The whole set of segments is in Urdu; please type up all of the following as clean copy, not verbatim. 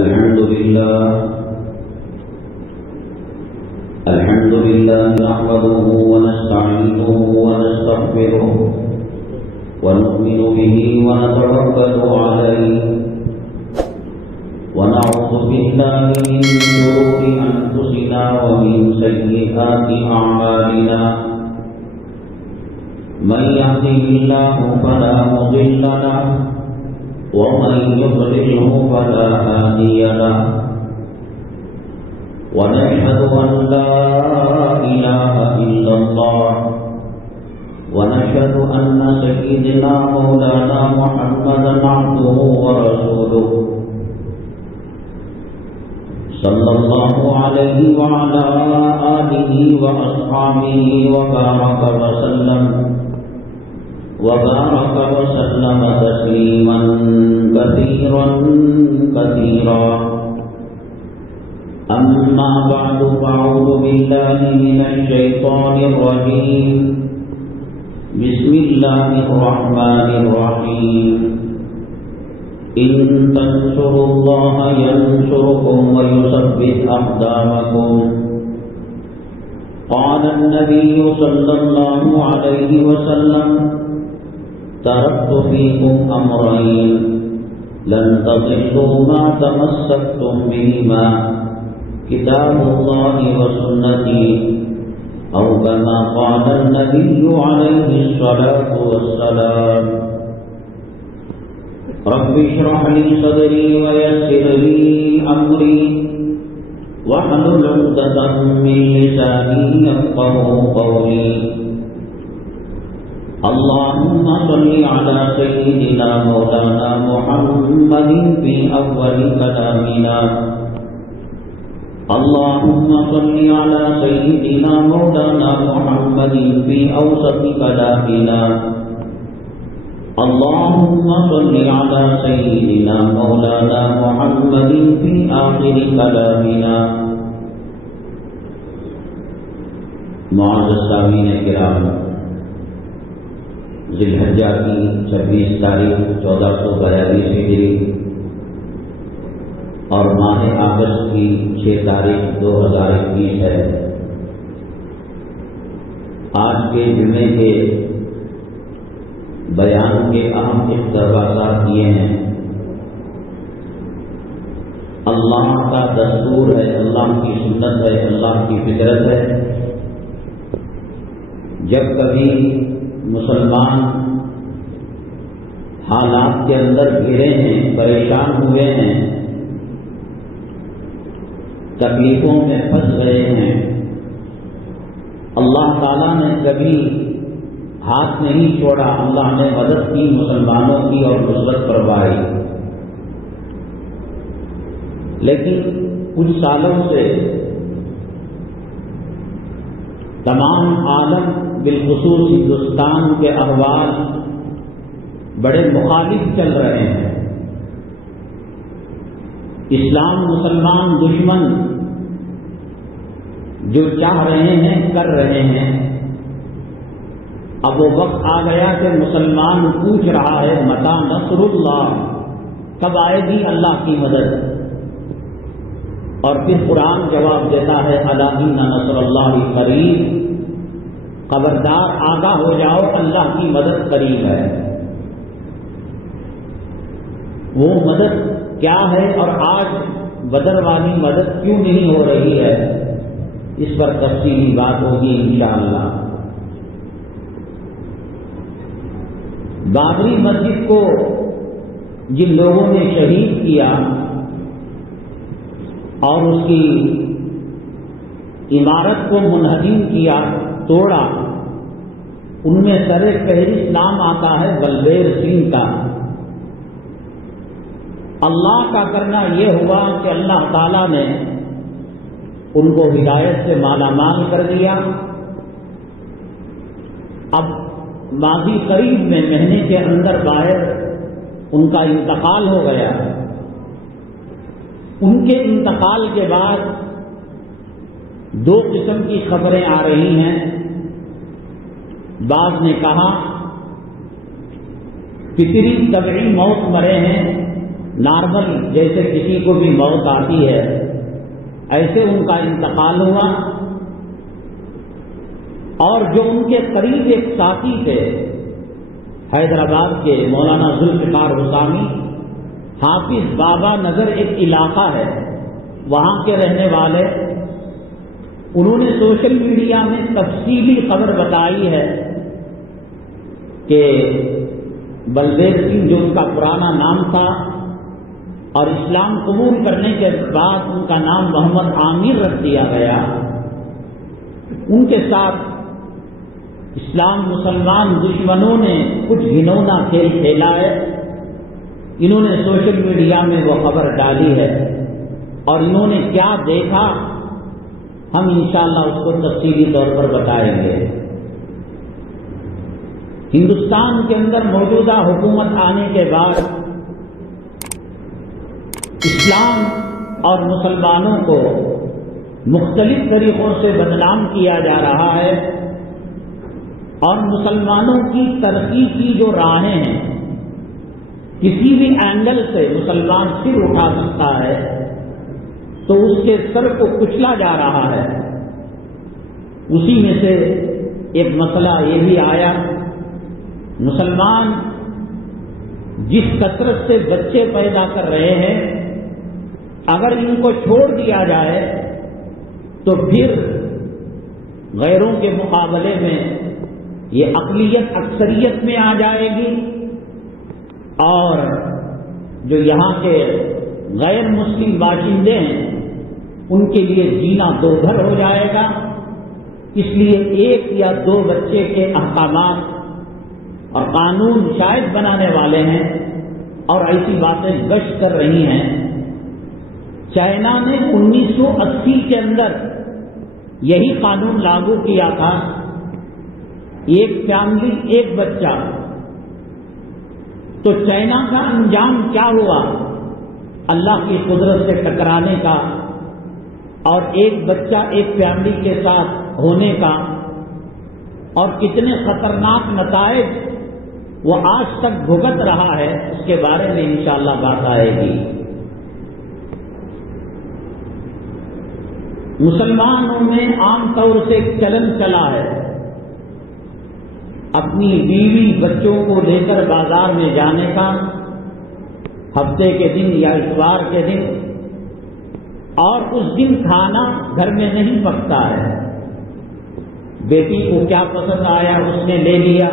الحمد لله نحمده ونستعينه ونستغفره ونؤمن به ونتوكل عليه ونعوذ بالله من شرور أنفسنا ومن سيئات أعمالنا من يهده الله فلا مضل له ومن يضلله فلا هادي له ونشهد أن لا إله إلا الله ونشهد أن سيدنا مولانا محمدا عبده ورسوله صلى الله عليه وعلى آله وأصحابه وبارك وسلم تسليما كثيرا أما بعد فأعوذ بالله من الشيطان الرجيم بسم الله الرحمن الرحيم إن تنصروا الله ينصركم ويثبت أقدامكم قال النبي صلى الله عليه وسلم تركت فيكم أمرين لن تضلوا ما تمسكتم بهما كتاب الله وسنتي أو كما قال النبي عليه الصلاة والسلام رب اشرح لي صدري ويسر لي أمري واحلل عقدة من لساني يفقهوا قولي اللهم صل على سيدنا مولانا محمد في أول كلامنا اللهم صل على سيدنا مولانا محمد في أوسط كلامنا اللهم صل على سيدنا مولانا محمد في آخر كلامنا معزز سامعین کرام، ذی الحجہ کی 26 تاریخ 1442 ہجری اور ماہ اگست کی 6 تاریخ 2021 ہے۔ آج کے جمعے کے بیان کے اہم اقتباسات یہ ہیں۔ اللہ کا دستور ہے، اللہ کی سنت ہے، اللہ کی فطرت ہے۔ جب کبھی مسلمان حالات کے اندر گھرے ہیں، پریشان ہوئے ہیں، تکلیفوں میں پھنس گئے ہیں، اللہ تعالیٰ نے کبھی ہاتھ نہیں چھوڑا، اللہ نے مدد کی مسلمانوں کی اور نصرت کروائی۔ لیکن کچھ سالوں سے تمام عالم بالخصوص ہندوستان کے احوال بڑے مخالف چل رہے ہیں۔ اسلام مسلمان دشمن جو چاہ رہے ہیں کر رہے ہیں۔ اب وہ وقت آ گیا کہ مسلمان پوچھ رہا ہے متی نصر اللہ، کب آئے گی اللہ کی مدد؟ اور پھر قرآن جواب دیتا ہے الا ان نصر اللہ قریب، خبردار آگاہ ہو جاؤ اللہ کی مدد قریب ہے۔ وہ مدد کیا ہے اور آج بدر والی مدد کیوں نہیں ہو رہی ہے، اس پر تفصیلی بات ہوگی انشاءاللہ۔ بابری مسجد کو جن لوگوں نے شہید کیا اور اس کی عمارت کو منہدم کیا، توڑا، ان میں سر فہرست نام آتا ہے بلبیر سنگھ کا۔ اللہ کا کرنا یہ ہوا کہ اللہ تعالیٰ نے ان کو ہدایت سے مالا مال کر دیا۔ اب ماضی قریب میں مہینے کے اندر باہر ان کا انتقال ہو گیا۔ ان کے انتقال کے بعد 2 قسم کی خبریں آ رہی ہیں۔ بعض نے کہا فطری طبعی موت مرے ہیں، نارمل جیسے کسی کو بھی موت آتی ہے ایسے ان کا انتقال ہوا، اور جو ان کے قریب ایک ساتھی تھے حیدرآباد کے مولانا ذوالفقار حسامی، حافظ بابا نگر ایک علاقہ ہے وہاں کے رہنے والے، انہوں نے سوشل میڈیا میں تفصیلی خبر بتائی ہے کہ بلدیو سنگھ جو ان کا پرانا نام تھا اور اسلام قبول کرنے کے بعد ان کا نام محمد عامر رکھ دیا گیا، ان کے ساتھ اسلام مسلمان دشمنوں نے کچھ گھنونا کھیل کھیلا ہے۔ انہوں نے سوشل میڈیا میں وہ خبر ڈالی ہے، اور انہوں نے کیا دیکھا ہم انشاءاللہ اس کو تفصیلی طور پر بتائیں گے۔ ہندوستان کے اندر موجودہ حکومت آنے کے بعد اسلام اور مسلمانوں کو مختلف طریقوں سے بدنام کیا جا رہا ہے، اور مسلمانوں کی ترقی کی جو راہیں ہیں کسی بھی اینگل سے مسلمان سر اٹھا سکتا ہے تو اس کے سر کو کچلا جا رہا ہے۔ اسی میں سے ایک مسئلہ یہ بھی آیا، مسلمان جس کثرت سے بچے پیدا کر رہے ہیں اگر ان کو چھوڑ دیا جائے تو پھر غیروں کے مقابلے میں یہ اقلیت اکثریت میں آ جائے گی، اور جو یہاں کے غیر مسلم باشندے ہیں ان کے لیے جینا دو گھر ہو جائے گا۔ اس لیے ایک یا دو بچے کے احکامات اور قانون شاید بنانے والے ہیں، اور ایسی باتیں گشت کر رہی ہیں۔ چائنا نے 1980 کے اندر یہی قانون لاگو کیا تھا، ایک فیملی ایک بچہ، تو چائنا کا انجام کیا ہوا؟ اللہ کی قدرت سے ٹکرانے کا اور ایک بچہ ایک فیملی کے ساتھ ہونے کا، اور کتنے خطرناک نتائج وہ آج تک بھگت رہا ہے، اس کے بارے میں انشاءاللہ بات آئے گی۔ مسلمانوں میں عام طور سے ایک چلن چلا ہے اپنی بیوی بچوں کو لے کر بازار میں جانے کا، ہفتے کے دن یا اتوار کے دن، اور اس دن کھانا گھر میں نہیں پکتا ہے۔ بیٹی کو کیا پسند آیا اس نے لے لیا،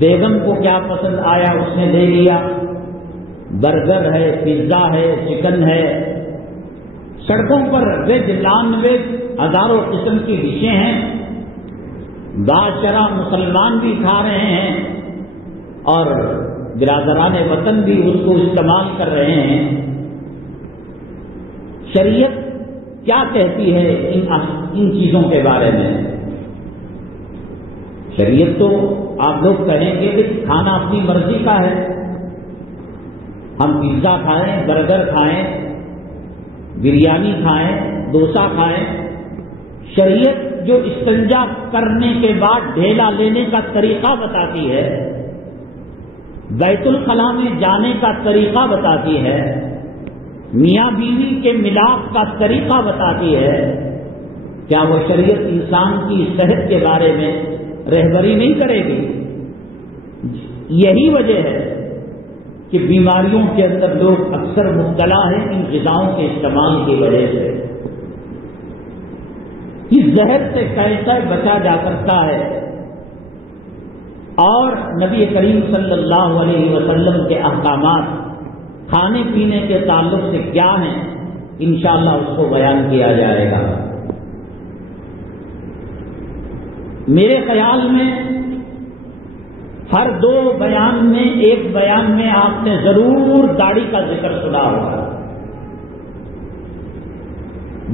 بیگم کو کیا پسند آیا اس نے لے لیا، برگر ہے، پیزا ہے، چکن ہے، سڑکوں پر ویج نان ویج ہزاروں قسم کی ڈشیں ہیں، باشرہ مسلمان بھی کھا رہے ہیں اور برادران وطن بھی اس کو استعمال کر رہے ہیں۔ شریعت کیا کہتی ہے ان چیزوں کے بارے میں؟ شریعت تو آپ لوگ کہیں گے کہ کھانا اپنی مرضی کا ہے، ہم پیزا کھائیں، برگر کھائیں، بریانی کھائیں، ڈوسا کھائیں۔ شریعت جو استنجا کرنے کے بعد ڈھیلا لینے کا طریقہ بتاتی ہے، بیت الخلاء میں جانے کا طریقہ بتاتی ہے، میاں بیوی کے ملاپ کا طریقہ بتاتی ہے، کیا وہ شریعت انسان کی صحت کے بارے میں رہبری نہیں کرے گی؟ یہی وجہ ہے کہ بیماریوں کے اندر لوگ اکثر مبتلا ہیں ان غذاؤں کے استعمال کی وجہ سے۔ اس زہر سے کیسے بچا جا سکتا ہے، اور نبی کریم صلی اللہ علیہ وسلم کے احکامات کھانے پینے کے تعلق سے کیا ہیں، انشاءاللہ اس کو بیان کیا جائے گا۔ میرے خیال میں ہر دو بیان میں ایک بیان میں آپ نے ضرور داڑھی کا ذکر سنا ہوگا۔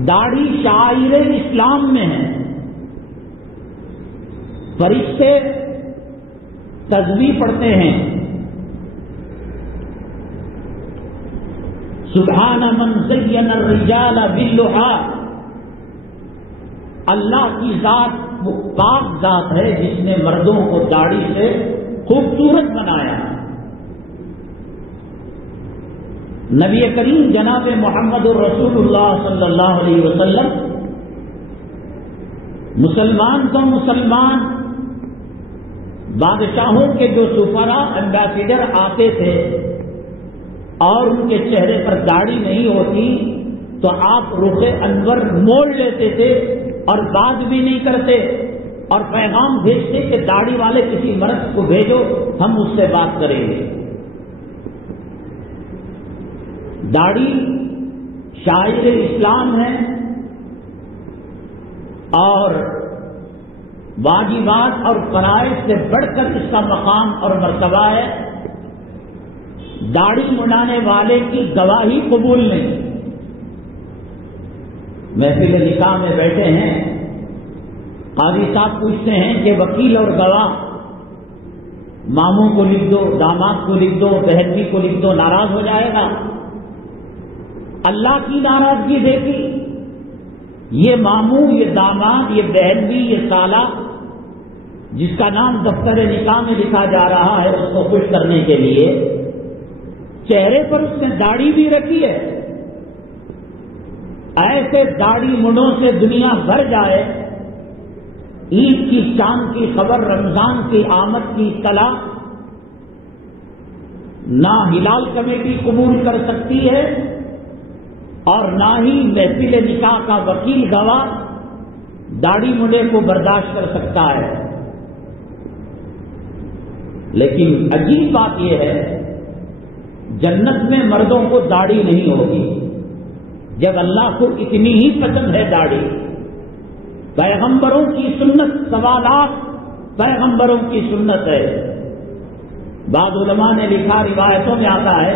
داڑھی شاعر اسلام میں ہے، فرشتے تسبیح پڑھتے ہیں، سبحان من زین الرجال باللحى، اللہ کی ذات وہ پاک ذات ہے جس نے مردوں کو داڑھی سے خوبصورت بنایا۔ نبی کریم جناب محمد الرسول اللہ صلی اللہ علیہ وسلم مسلمان تو مسلمان بادشاہوں کے جو سفرا ایمبیسیڈر آتے تھے اور ان کے چہرے پر داڑھی نہیں ہوتی تو آپ رخ انور موڑ لیتے تھے اور بات بھی نہیں کرتے اور پیغام بھیجتے کہ داڑھی والے کسی مرد کو بھیجو ہم اس سے بات کریں گے. داڑھی شاعر اسلام ہے اور واجبات اور فرائض سے بڑھ کر اس کا مقام اور مرتبہ ہے. داڑھی منڈانے والے کی گواہی قبول نہیں. محفل نکاح میں بیٹھے ہیں, قاضی صاحب پوچھتے ہیں کہ وکیل اور گواہ ماموں کو لکھ دو, داماد کو لکھ دو, بہن کو لکھ دو, ناراض ہو جائے گا. اللہ کی ناراضگی دیکھی. یہ ماموں, یہ داماد, یہ بہن بھی, یہ سالہ جس کا نام دفتر نکاح میں لکھا جا رہا ہے اس کو خوش کرنے کے لیے چہرے پر اس نے داڑھی بھی رکھی ہے. ایسے داڑھی منڈوں سے دنیا بھر جائے, عید کی چاند کی خبر, رمضان کی آمد کی اطلاع نہ ہلال کمیٹی قبول کر سکتی ہے اور نہ ہی محفل نکاح کا وکیل گواہ داڑھی منڈے کو برداشت کر سکتا ہے. لیکن عجیب بات یہ ہے, جنت میں مردوں کو داڑھی نہیں ہوگی. جب اللہ کو اتنی ہی پسند ہے داڑھی, پیغمبروں کی سنت, سوالات پیغمبروں کی سنت ہے. بعض علماء نے لکھا, روایتوں میں آتا ہے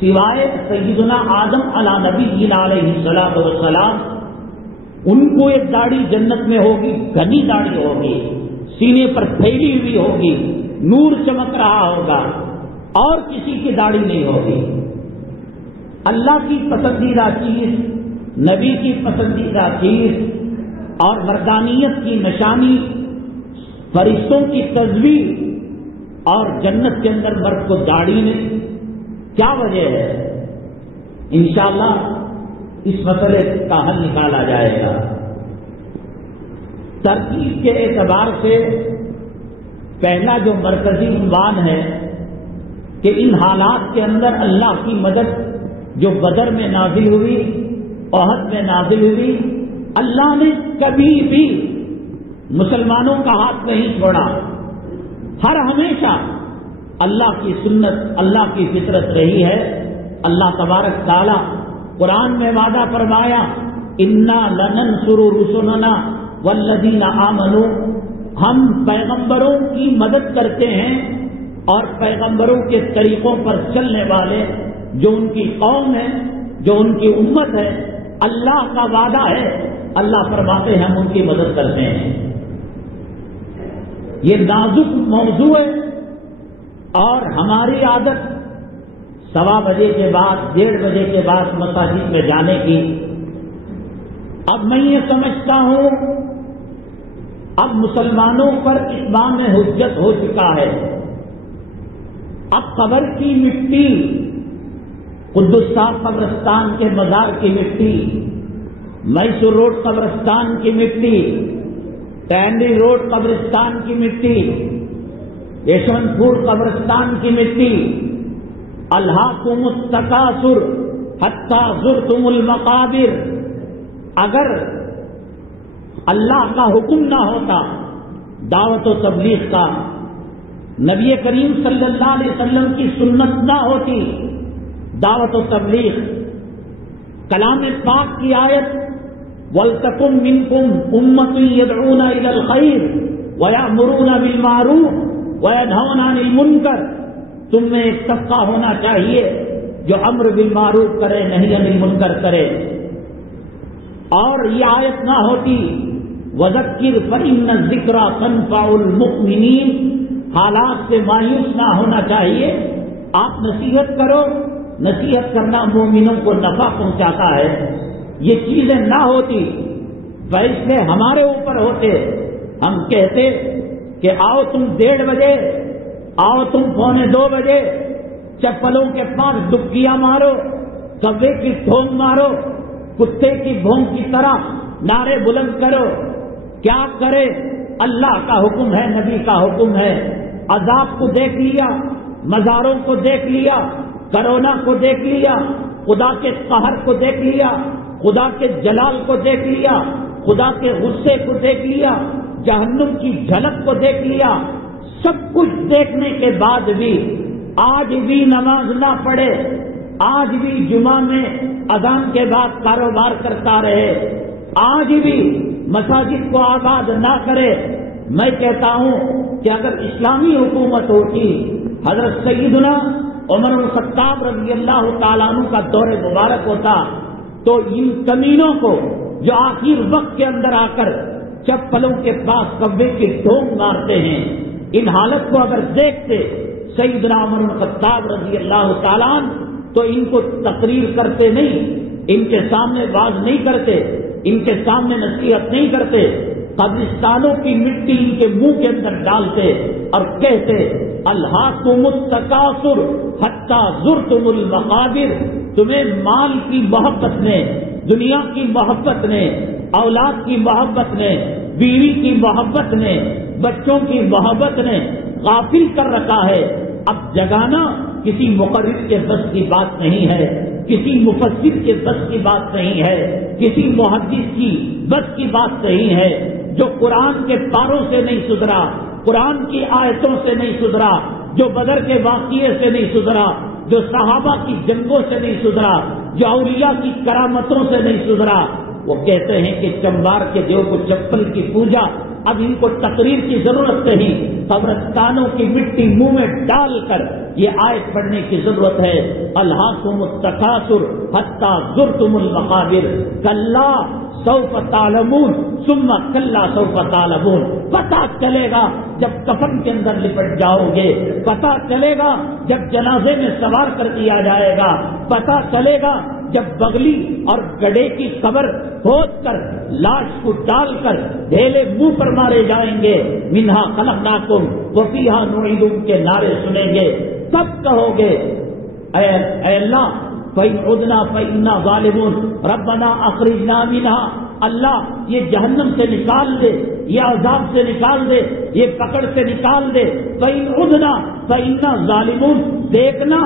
سوائے سیدنا آدم علی نبی علیہ الصلوۃ والسلام ان کو ایک داڑھی جنت میں ہوگی, گھنی داڑھی ہوگی, سینے پر پھیلی ہوئی ہوگی, نور چمک رہا ہوگا, اور کسی کی داڑھی نہیں ہوگی. اللہ کی پسندیدہ چیز, نبی کی پسندیدہ چیز اور مردانیت کی نشانی, فرشتوں کی تصویر, اور جنت کے اندر مرد کو داڑھی نہیں. کیا وجہ ہے؟ انشاءاللہ اس مسئلے کا حل نکالا جائے گا. ترتیب کے اعتبار سے پہلا جو مرکزی عنوان ہے کہ ان حالات کے اندر اللہ کی مدد جو بدر میں نازل ہوئی, احد میں نازل ہوئی, اللہ نے کبھی بھی مسلمانوں کا ہاتھ نہیں چھوڑا. ہر ہمیشہ اللہ کی سنت, اللہ کی فطرت رہی ہے. اللہ تبارک تعالی قرآن میں وعدہ فرمایا, انا لننصر رسلنا والذین آمنوا, ہم پیغمبروں کی مدد کرتے ہیں اور پیغمبروں کے طریقوں پر چلنے والے جو ان کی قوم ہے, جو ان کی امت ہے. اللہ کا وعدہ ہے, اللہ فرماتے ہیں ہم ان کی مدد کرتے ہیں. یہ نازک موضوع ہے اور ہماری عادت 1:15 بجے کے بعد, 1:30 بجے کے بعد مساجد میں جانے کی. اب میں یہ سمجھتا ہوں اب مسلمانوں پر اتمام حجت ہو چکا ہے. اب قبر کی مٹی, قدس صاحب قبرستان کے مزار کی مٹی, میسور روڈ قبرستان کی مٹی, ٹینڈی روڈ قبرستان کی مٹی, یشونت پور قبرستان کی مٹی, الہاکم التکاثر حتی زرتم المقابر. اگر اللہ کا حکم نہ ہوتا, دعوت و تبلیغ کا, نبی کریم صلی اللہ علیہ وسلم کی سنت نہ ہوتی, دعوت و تبلیغ, کلام پاک کی آیت وَلْتَكُن مِّنكُمْ أُمَّةٌ يَدْعُونَ إِلَى الْخَيْرِ وَيَأْمُرُونَ بِالْمَعْرُوفِ وَيَنْهَوْنَ عَنِ الْمُنكَرِ, تم میں ایک طبقہ ہونا چاہیے جو امر بالمعروف کرے, نہی عن المنکر کرے. اور یہ آیت نہ ہوتی وَذَكِّرْ فَإِنَّ الذِّكْرَىٰ تَنفَعُ الْمُؤْمِنِينَ, حالات سے مایوس نہ ہونا چاہیے. آپ نصیحت کرو, نصیحت کرنا مومنوں کو نفع پہنچاتا ہے. یہ چیزیں نہ ہوتی فیصلے ہمارے اوپر ہوتے, ہم کہتے کہ آؤ تم 1:30 بجے, آؤ تم 1:45 بجے, چپلوں کے پاس ڈبکیاں مارو، کوے کی ٹھونگ مارو، کتے کی بھونگ کی طرح نعرے بلند کرو، کیا کرے؟ اللہ کا حکم ہے، نبی کا حکم ہے۔ عذاب کو دیکھ لیا، مزاروں کو دیکھ لیا، کرونا کو دیکھ لیا، خدا کے قہر کو دیکھ لیا، خدا کے جلال کو دیکھ لیا، خدا کے غصے کو دیکھ لیا، جہنم کی جھلک کو دیکھ لیا، سب کچھ دیکھنے کے بعد بھی آج بھی نماز نہ پڑھے، آج بھی جمعہ میں اذان کے بعد کاروبار کرتا رہے، آج بھی مساجد کو آباد نہ کرے، میں کہتا ہوں کہ اگر اسلامی حکومت ہوتی، حضرت سیدنا عمر بن الخطاب رضی اللہ تعالیٰ عنہ کا دور مبارک ہوتا، تو ان کمینوں کو جو آخر وقت کے اندر آ کر چپلوں کے پاس کبے کی ٹھونگ مارتے ہیں، ان حالت کو اگر دیکھتے سیدنا عمر بن الخطاب رضی اللہ تعالیٰ عنہ تو ان کو تقریر کرتے نہیں، ان کے سامنے واز نہیں کرتے، ان کے سامنے نصیحت نہیں کرتے، قبرستانوں کی مٹی ان کے منہ کے اندر ڈالتے اور کہتے الہاکم التکاثر حتی زرتم المقابر، تمہیں مال کی محبت نے، دنیا کی محبت نے، اولاد کی محبت نے، بیوی کی محبت نے، بچوں کی محبت نے غافل کر رکھا ہے۔ اب جگانا کسی مقرر کے بس کی بات نہیں ہے، کسی مفسر کے بس کی بات نہیں ہے، کسی محدث کی بس کی بات نہیں ہے۔ جو قرآن کے پاروں سے نہیں سدھرا، قرآن کی آیتوں سے نہیں سدھرا، جو بدر کے واقعے سے نہیں سدھرا، جو صحابہ کی جنگوں سے نہیں سدھرا، جو اولیاء کی کرامتوں سے نہیں سدھرا، وہ کہتے ہیں کہ چمبار کے دیو کو چپل کی پوجا، اب ان کو تقریر کی ضرورت نہیں، قبرستانوں کی مٹی منہ میں ڈال کر یہ آیت پڑھنے کی ضرورت ہے۔ الہاکم التکاثر حتی زرتم المقابر کلا سوف تعلمون ثم کلا سوف تعلمون، پتہ چلے گا جب کفن کے اندر لپٹ جاؤ گے، پتہ چلے گا جب جنازے میں سوار کر دیا جائے گا، پتہ چلے گا جب بغلی اور گڑھے کی قبر کھود کر لاش کو ڈال کر ڈھیلے منہ پر مارے جائیں گے، منہا خلقناکم وفیہا نعیدکم کے نعرے سنیں گے، تب کہو گے اے اللہ فَإِنْ عُدْنَا فَإِنَّا ظَالِمُونَ رَبَّنَا أَخْرِجْنَا مِنْهَا، اللہ یہ جہنم سے نکال دے، یہ عذاب سے نکال دے، یہ پکڑ سے نکال دے۔ فَإِنْ عُدْنَا فَإِنَّا ظَالِمُونَ، دیکھنا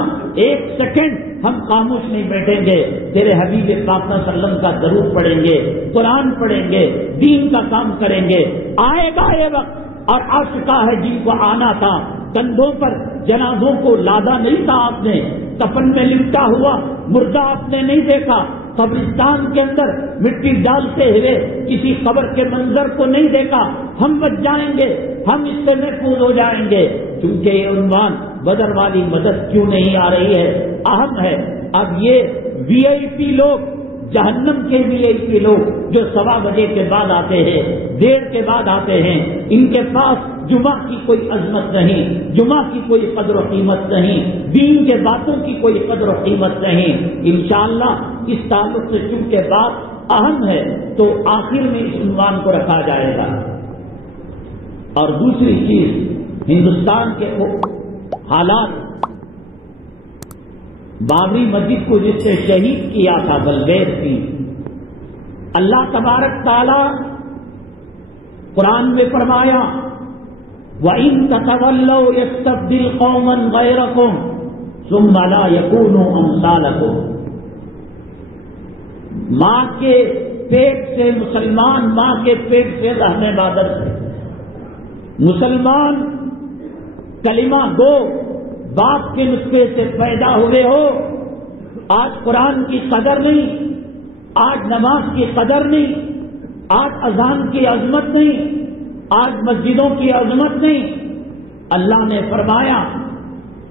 ایک سیکنڈ ہم خاموش نہیں بیٹھیں گے، تیرے حبیب پاک صلی اللہ علیہ وسلم کا درود پڑھیں گے، قرآن پڑھیں گے، دین کا کام کریں گے۔ آئے گا یہ وقت اور آ چکا ہے جن کو آنا تھا، کندھوں پر جنازوں کو لادا نہیں تھا آپ نے، کفن میں لپٹا ہوا مردہ آپ نے نہیں دیکھا، قبرستان کے اندر مٹی ڈالتے ہوئے کسی قبر کے منظر کو نہیں دیکھا۔ ہم بچ جائیں گے، ہم اس سے محفوظ ہو جائیں گے، کیونکہ یہ عنوان بدر والی مدد کیوں نہیں آ رہی ہے، اہم ہے۔ اب یہ وی آئی پی لوگ، جہنم کے وی آئی پی لوگ جو 1:15 بجے کے بعد آتے ہیں، 1:30 کے بعد آتے ہیں، ان کے پاس جمعہ کی کوئی عظمت نہیں، جمعہ کی کوئی قدر و قیمت نہیں، دین کے باتوں کی کوئی قدر و قیمت نہیں۔ انشاءاللہ اس تعلق سے چونکہ بات اہم ہے تو آخر میں اس عنوان کو رکھا جائے گا۔ اور دوسری چیز، ہندوستان کے حالات، بابری مسجد کو جس سے شہید کیا تھا بلبیر سنگھ، اللہ تبارک تعالی قرآن میں فرمایا وَإِن تَتَوَلَّوْا يَسْتَبْدِلْ قَوْمًا غَيْرَكُمْ ثُمَّ لَا يَكُونُوا أَمْثَالَكُمْ۔ ماں کے پیٹ سے مسلمان، ماں کے پیٹ سے رہنے بادر سے مسلمان کلمہ گو باپ کے نطفے سے پیدا ہوئے ہو، آج قرآن کی قدر نہیں، آج نماز کی قدر نہیں، آج اذان کی عظمت نہیں، آج مسجدوں کی عظمت نہیں۔ اللہ نے فرمایا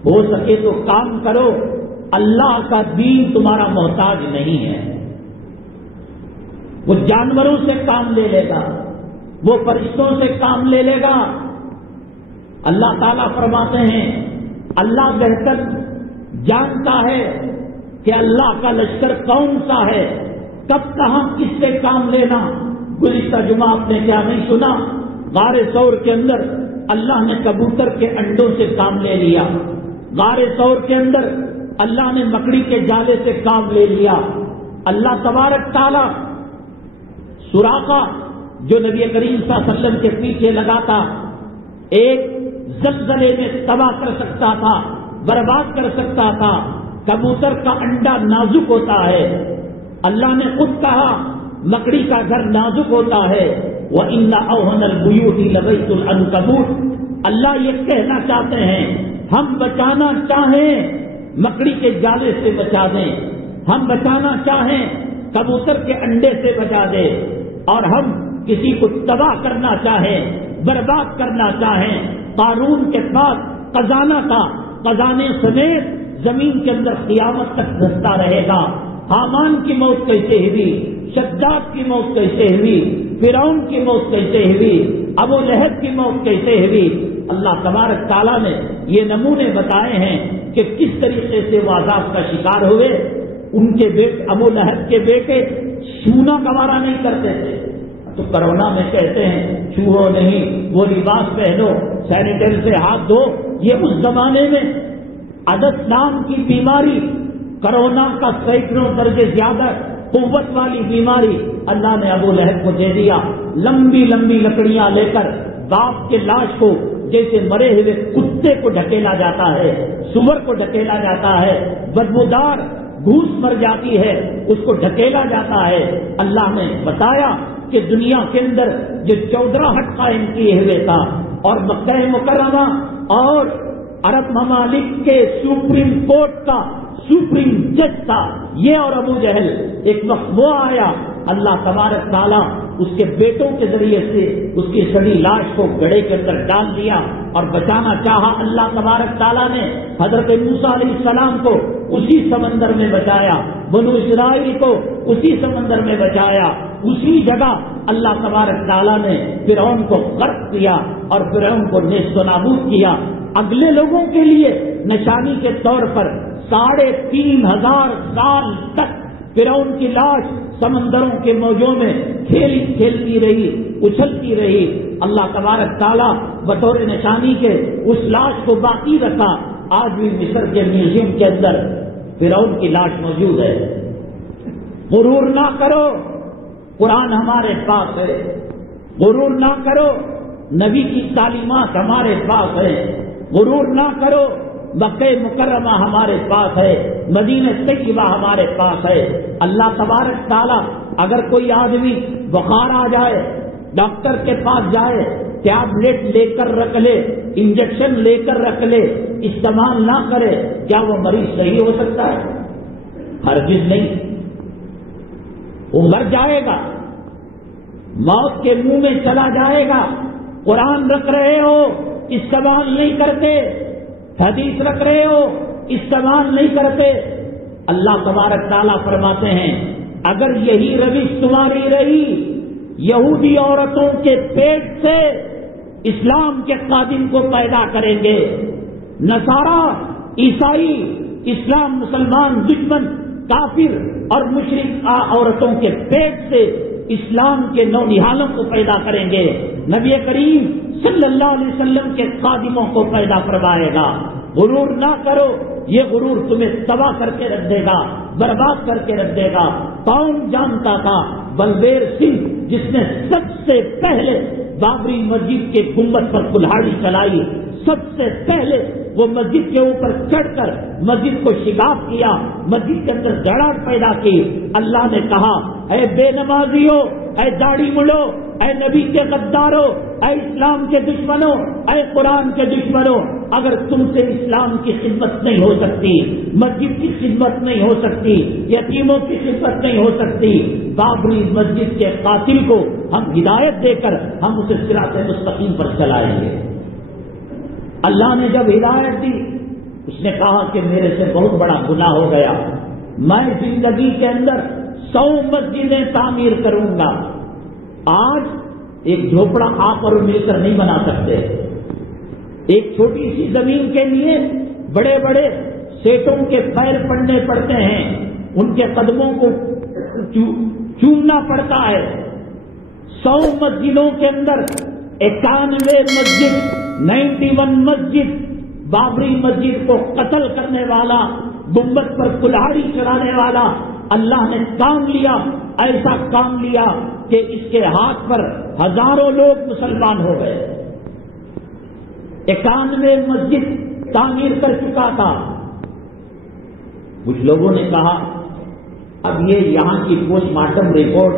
ہو سکے تو کام کرو، اللہ کا دین تمہارا محتاج نہیں ہے۔ وہ جانوروں سے کام لے لے گا، وہ فرشتوں سے کام لے لے گا۔ اللہ تعالیٰ فرماتے ہیں اللہ بہتر جانتا ہے کہ اللہ کا لشکر کون سا ہے، کب کہاں کس سے کام لینا۔ گزشتہ جمعہ آپ نے کیا نہیں سنا، غار ثور کے اندر اللہ نے کبوتر کے انڈوں سے کام لے لیا، غار ثور کے اندر اللہ نے مکڑی کے جالے سے کام لے لیا. اللہ تبارک تعالی سراقہ جو نبی کریم صلی اللہ علیہ وسلم کے پیچھے لگا تھا، ایک زلزلے میں تباہ کر سکتا تھا، برباد کر سکتا تھا. کبوتر کا انڈا نازک ہوتا ہے، اللہ نے خود کہا مکڑی کا گھر نازک ہوتا ہے. وَإِنَّ أَوْهَنَ الْبُيُوتِ لَبَيْتُ الْعَنكَبُوتِ. اللہ یہ کہنا چاہتے ہیں ہم بچانا چاہیں مکڑی کے جالے سے بچا دیں، ہم بچانا چاہیں کبوتر کے انڈے سے بچا دیں، اور ہم کسی کو تباہ کرنا چاہیں، برباد کرنا چاہیں. قارون کے پاس خزانہ تھا، خزانے سمیت زمین کے اندر قیامت تک دھستا رہے گا. حامان کی موت کیسے ہوئی، شداد کی موت کیسے ہوئی، فرعون کی موت کیسے ہوئی، ابو لہب کی موت کیسے ہوئی. اللہ تبارک تعالیٰ نے یہ نمونے بتائے ہیں کہ کس طریقے سے وہ عذاب کا شکار ہوئے. ان کے بیٹے ابو لہب کے بیٹے چھونا گوارا نہیں کرتے تھے، تو کرونا میں کہتے ہیں چھوؤ نہیں، وہ لباس پہنو، سینیٹائزر سے ہاتھ دھو. یہ اس زمانے میں عدس نام کی بیماری، کرونا کا سینکڑوں درجے زیادہ قوت والی بیماری اللہ نے ابو لہب کو دے دیا. لمبی لمبی لکڑیاں لے کر باپ کے لاش کو جیسے مرے ہوئے کتے کو ڈھکیلا جاتا ہے، سور کو ڈھکیلا جاتا ہے، بدبودار گھوس مر جاتی ہے اس کو ڈھکیلا جاتا ہے. اللہ نے بتایا کہ دنیا کے اندر جو 14 ہٹ قائم کیے ہوئے تھا اور مکہ مکرمہ اور عرب ممالک کے سپریم کورٹ کا سپریم جج تھا یہ اور ابو جہل. ایک وقت وہ آیا اللہ تبارک تعالیٰ اس کے بیٹوں کے ذریعے سے اس کی سڑی لاش کو گڑھے کے اندر ڈال دیا اور بچانا چاہا. اللہ تبارک تعالیٰ نے حضرت موسیٰ علیہ السلام کو اسی سمندر میں بچایا، بنو اسرائیل کو اسی سمندر میں بچایا. اسی جگہ اللہ تبارک تعالیٰ نے فرعون کو غرق کیا اور فرعون کو نیست و نابود کیا. اگلے لوگوں کے لیے نشانی کے طور پر 3,500 سال تک فرعون کی لاش سمندروں کے موجوں میں کھیلتی رہی، اچھلتی رہی. اللہ تبارک تعالیٰ بطور نشانی کے اس لاش کو باقی رکھا. آج بھی مصر کے میوزیم کے اندر فرعون کی لاش موجود ہے. غرور نہ کرو، قرآن ہمارے پاس ہے. غرور نہ کرو، نبی کی تعلیمات ہمارے پاس ہے. غرور نہ کرو، مکہ مکرمہ ہمارے پاس ہے، مدینہ طیبہ ہمارے پاس ہے. اللہ تبارک تعالیٰ اگر کوئی آدمی بخار آ جائے ڈاکٹر کے پاس جائے، ٹیبلٹ لے کر رکھ لے، انجیکشن لے کر رکھ لے، استعمال نہ کرے، کیا وہ مریض صحیح ہو سکتا ہے؟ ہرگز نہیں. وہ مر جائے گا، موت کے منہ میں چلا جائے گا. قرآن رکھ رہے ہو استعمال نہیں کرتے، حدیث رکھ رہے ہو استعمال نہیں کرتے. اللہ تبارک تعالیٰ فرماتے ہیں اگر یہی روش تمہاری رہی، یہودی عورتوں کے پیٹ سے اسلام کے خادم کو پیدا کریں گے. نصارہ، عیسائی، اسلام مسلمان دشمن کافر اور مشرک عورتوں کے پیٹ سے اسلام کے نونہالوں کو پیدا کریں گے. نبی کریم صلی اللہ علیہ وسلم کے خادموں کو پیدا فرمائے گا. غرور نہ کرو، یہ غرور تمہیں تباہ کر کے رکھ دے گا، برباد کر کے رکھ دے گا. کون جانتا تھا بلبیر سنگھ جس نے سب سے پہلے بابری مسجد کے گنبد پر کلہاڑی چلائی، سب سے پہلے وہ مسجد کے اوپر چڑھ کر مسجد کو شگاف کیا، مسجد کے اندر دھڑاک پیدا کی. اللہ نے کہا اے بے نمازیوں، اے داڑھی مڑو، اے نبی کے غداروں، اے اسلام کے دشمنوں، اے قرآن کے دشمنوں، اگر تم سے اسلام کی خدمت نہیں ہو سکتی، مسجد کی خدمت نہیں ہو سکتی، یتیموں کی خدمت نہیں ہو سکتی، بابری مسجد کے قاتل کو ہم ہدایت دے کر ہم اسے صراط مستقیم پر چلائیں گے. اللہ نے جب ہدایت دی اس نے کہا کہ میرے سے بہت بڑا گناہ ہو گیا، میں زندگی کے اندر 100 مسجدیں تعمیر کروں گا. آج ایک جھوپڑا آپ اور مل کر نہیں بنا سکتے. ایک چھوٹی سی زمین کے لیے بڑے بڑے سیٹوں کے پیر پڑنے پڑتے ہیں، ان کے قدموں کو چومنا پڑتا ہے. 100 مسجدوں کے اندر 91 مسجد 91 مسجد بابری مسجد کو قتل کرنے والا، گنبد پر کلہاڑی چلانے والا، اللہ نے کام لیا، ایسا کام لیا کہ اس کے ہاتھ پر ہزاروں لوگ مسلمان ہو گئے۔ 91 مسجد تعمیر کر چکا تھا۔ کچھ لوگوں نے کہا اب یہ یہاں کی پوسٹ مارٹم رپورٹ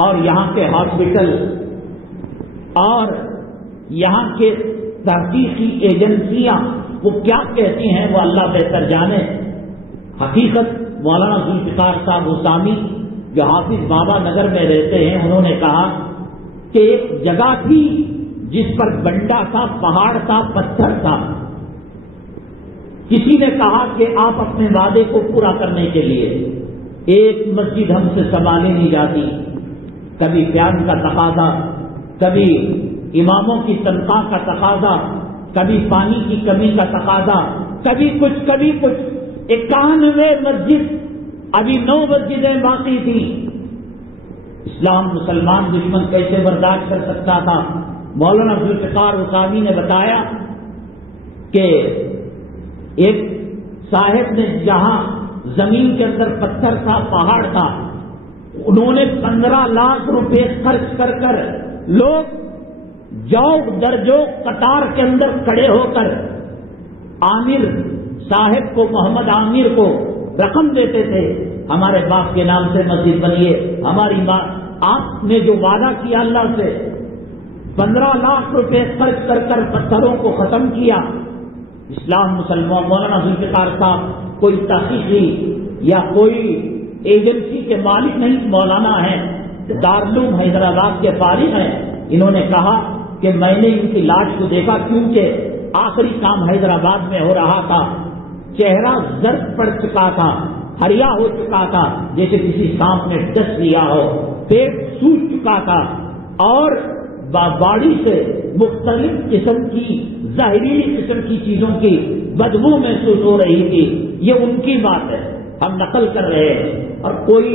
اور یہاں کے ہاسپٹل اور یہاں کے تحقیقی ایجنسیاں وہ کیا کہتی ہیں وہ اللہ بہتر جانے۔ حقیقت مولانا ذوالفقار صاحب حسامی جو حافظ بابا نگر میں رہتے ہیں، انہوں نے کہا کہ ایک جگہ تھی جس پر بنڈا تھا، پہاڑ تھا، پتھر تھا۔ کسی نے کہا کہ آپ اپنے وعدے کو پورا کرنے کے لیے ایک مسجد ہم سے سنبھالی نہیں جاتی، کبھی پیان کا تقاضا، کبھی اماموں کی تنخواہ کا تقاضا، کبھی پانی کی کمی کا تقاضا، کبھی کچھ 91 مسجد، ابھی 9 مسجدیں باقی تھی۔ اسلام مسلمان دشمن کیسے برداشت کر سکتا تھا؟ مولانا ذوالفقار حسامی نے بتایا کہ ایک صاحب نے جہاں زمین کے اندر پتھر تھا، پہاڑ تھا، انہوں نے 15 لاکھ روپے خرچ کر لوگ جوق درجو قطار کے اندر کھڑے ہو کر عامر صاحب کو، محمد عامر کو رقم دیتے تھے، ہمارے باپ کے نام سے مسجد بنیے، ہماری ماں، آپ نے جو وعدہ کیا اللہ سے 15 لاکھ روپے خرچ کر پتھروں کو ختم کیا۔ اسلام مسلمان مولانا ذوالفقار صاحب کوئی تحقیقی یا کوئی ایجنسی کے مالک نہیں، مولانا ہیں، دارالعلوم حیدرآباد کے فارغ ہیں۔ انہوں نے کہا کہ میں نے ان کی لاش کو دیکھا، کیونکہ آخری کام حیدرآباد میں ہو رہا تھا، چہرہ زرد پڑ چکا تھا، ہریا ہو چکا تھا جیسے کسی سانپ نے ڈس لیا ہو، پیٹ سوج چکا تھا اور باڑی سے مختلف قسم کی ظاہری قسم کی چیزوں کی بدبو محسوس ہو رہی تھی۔ یہ ان کی بات ہے، ہم نقل کر رہے ہیں، اور کوئی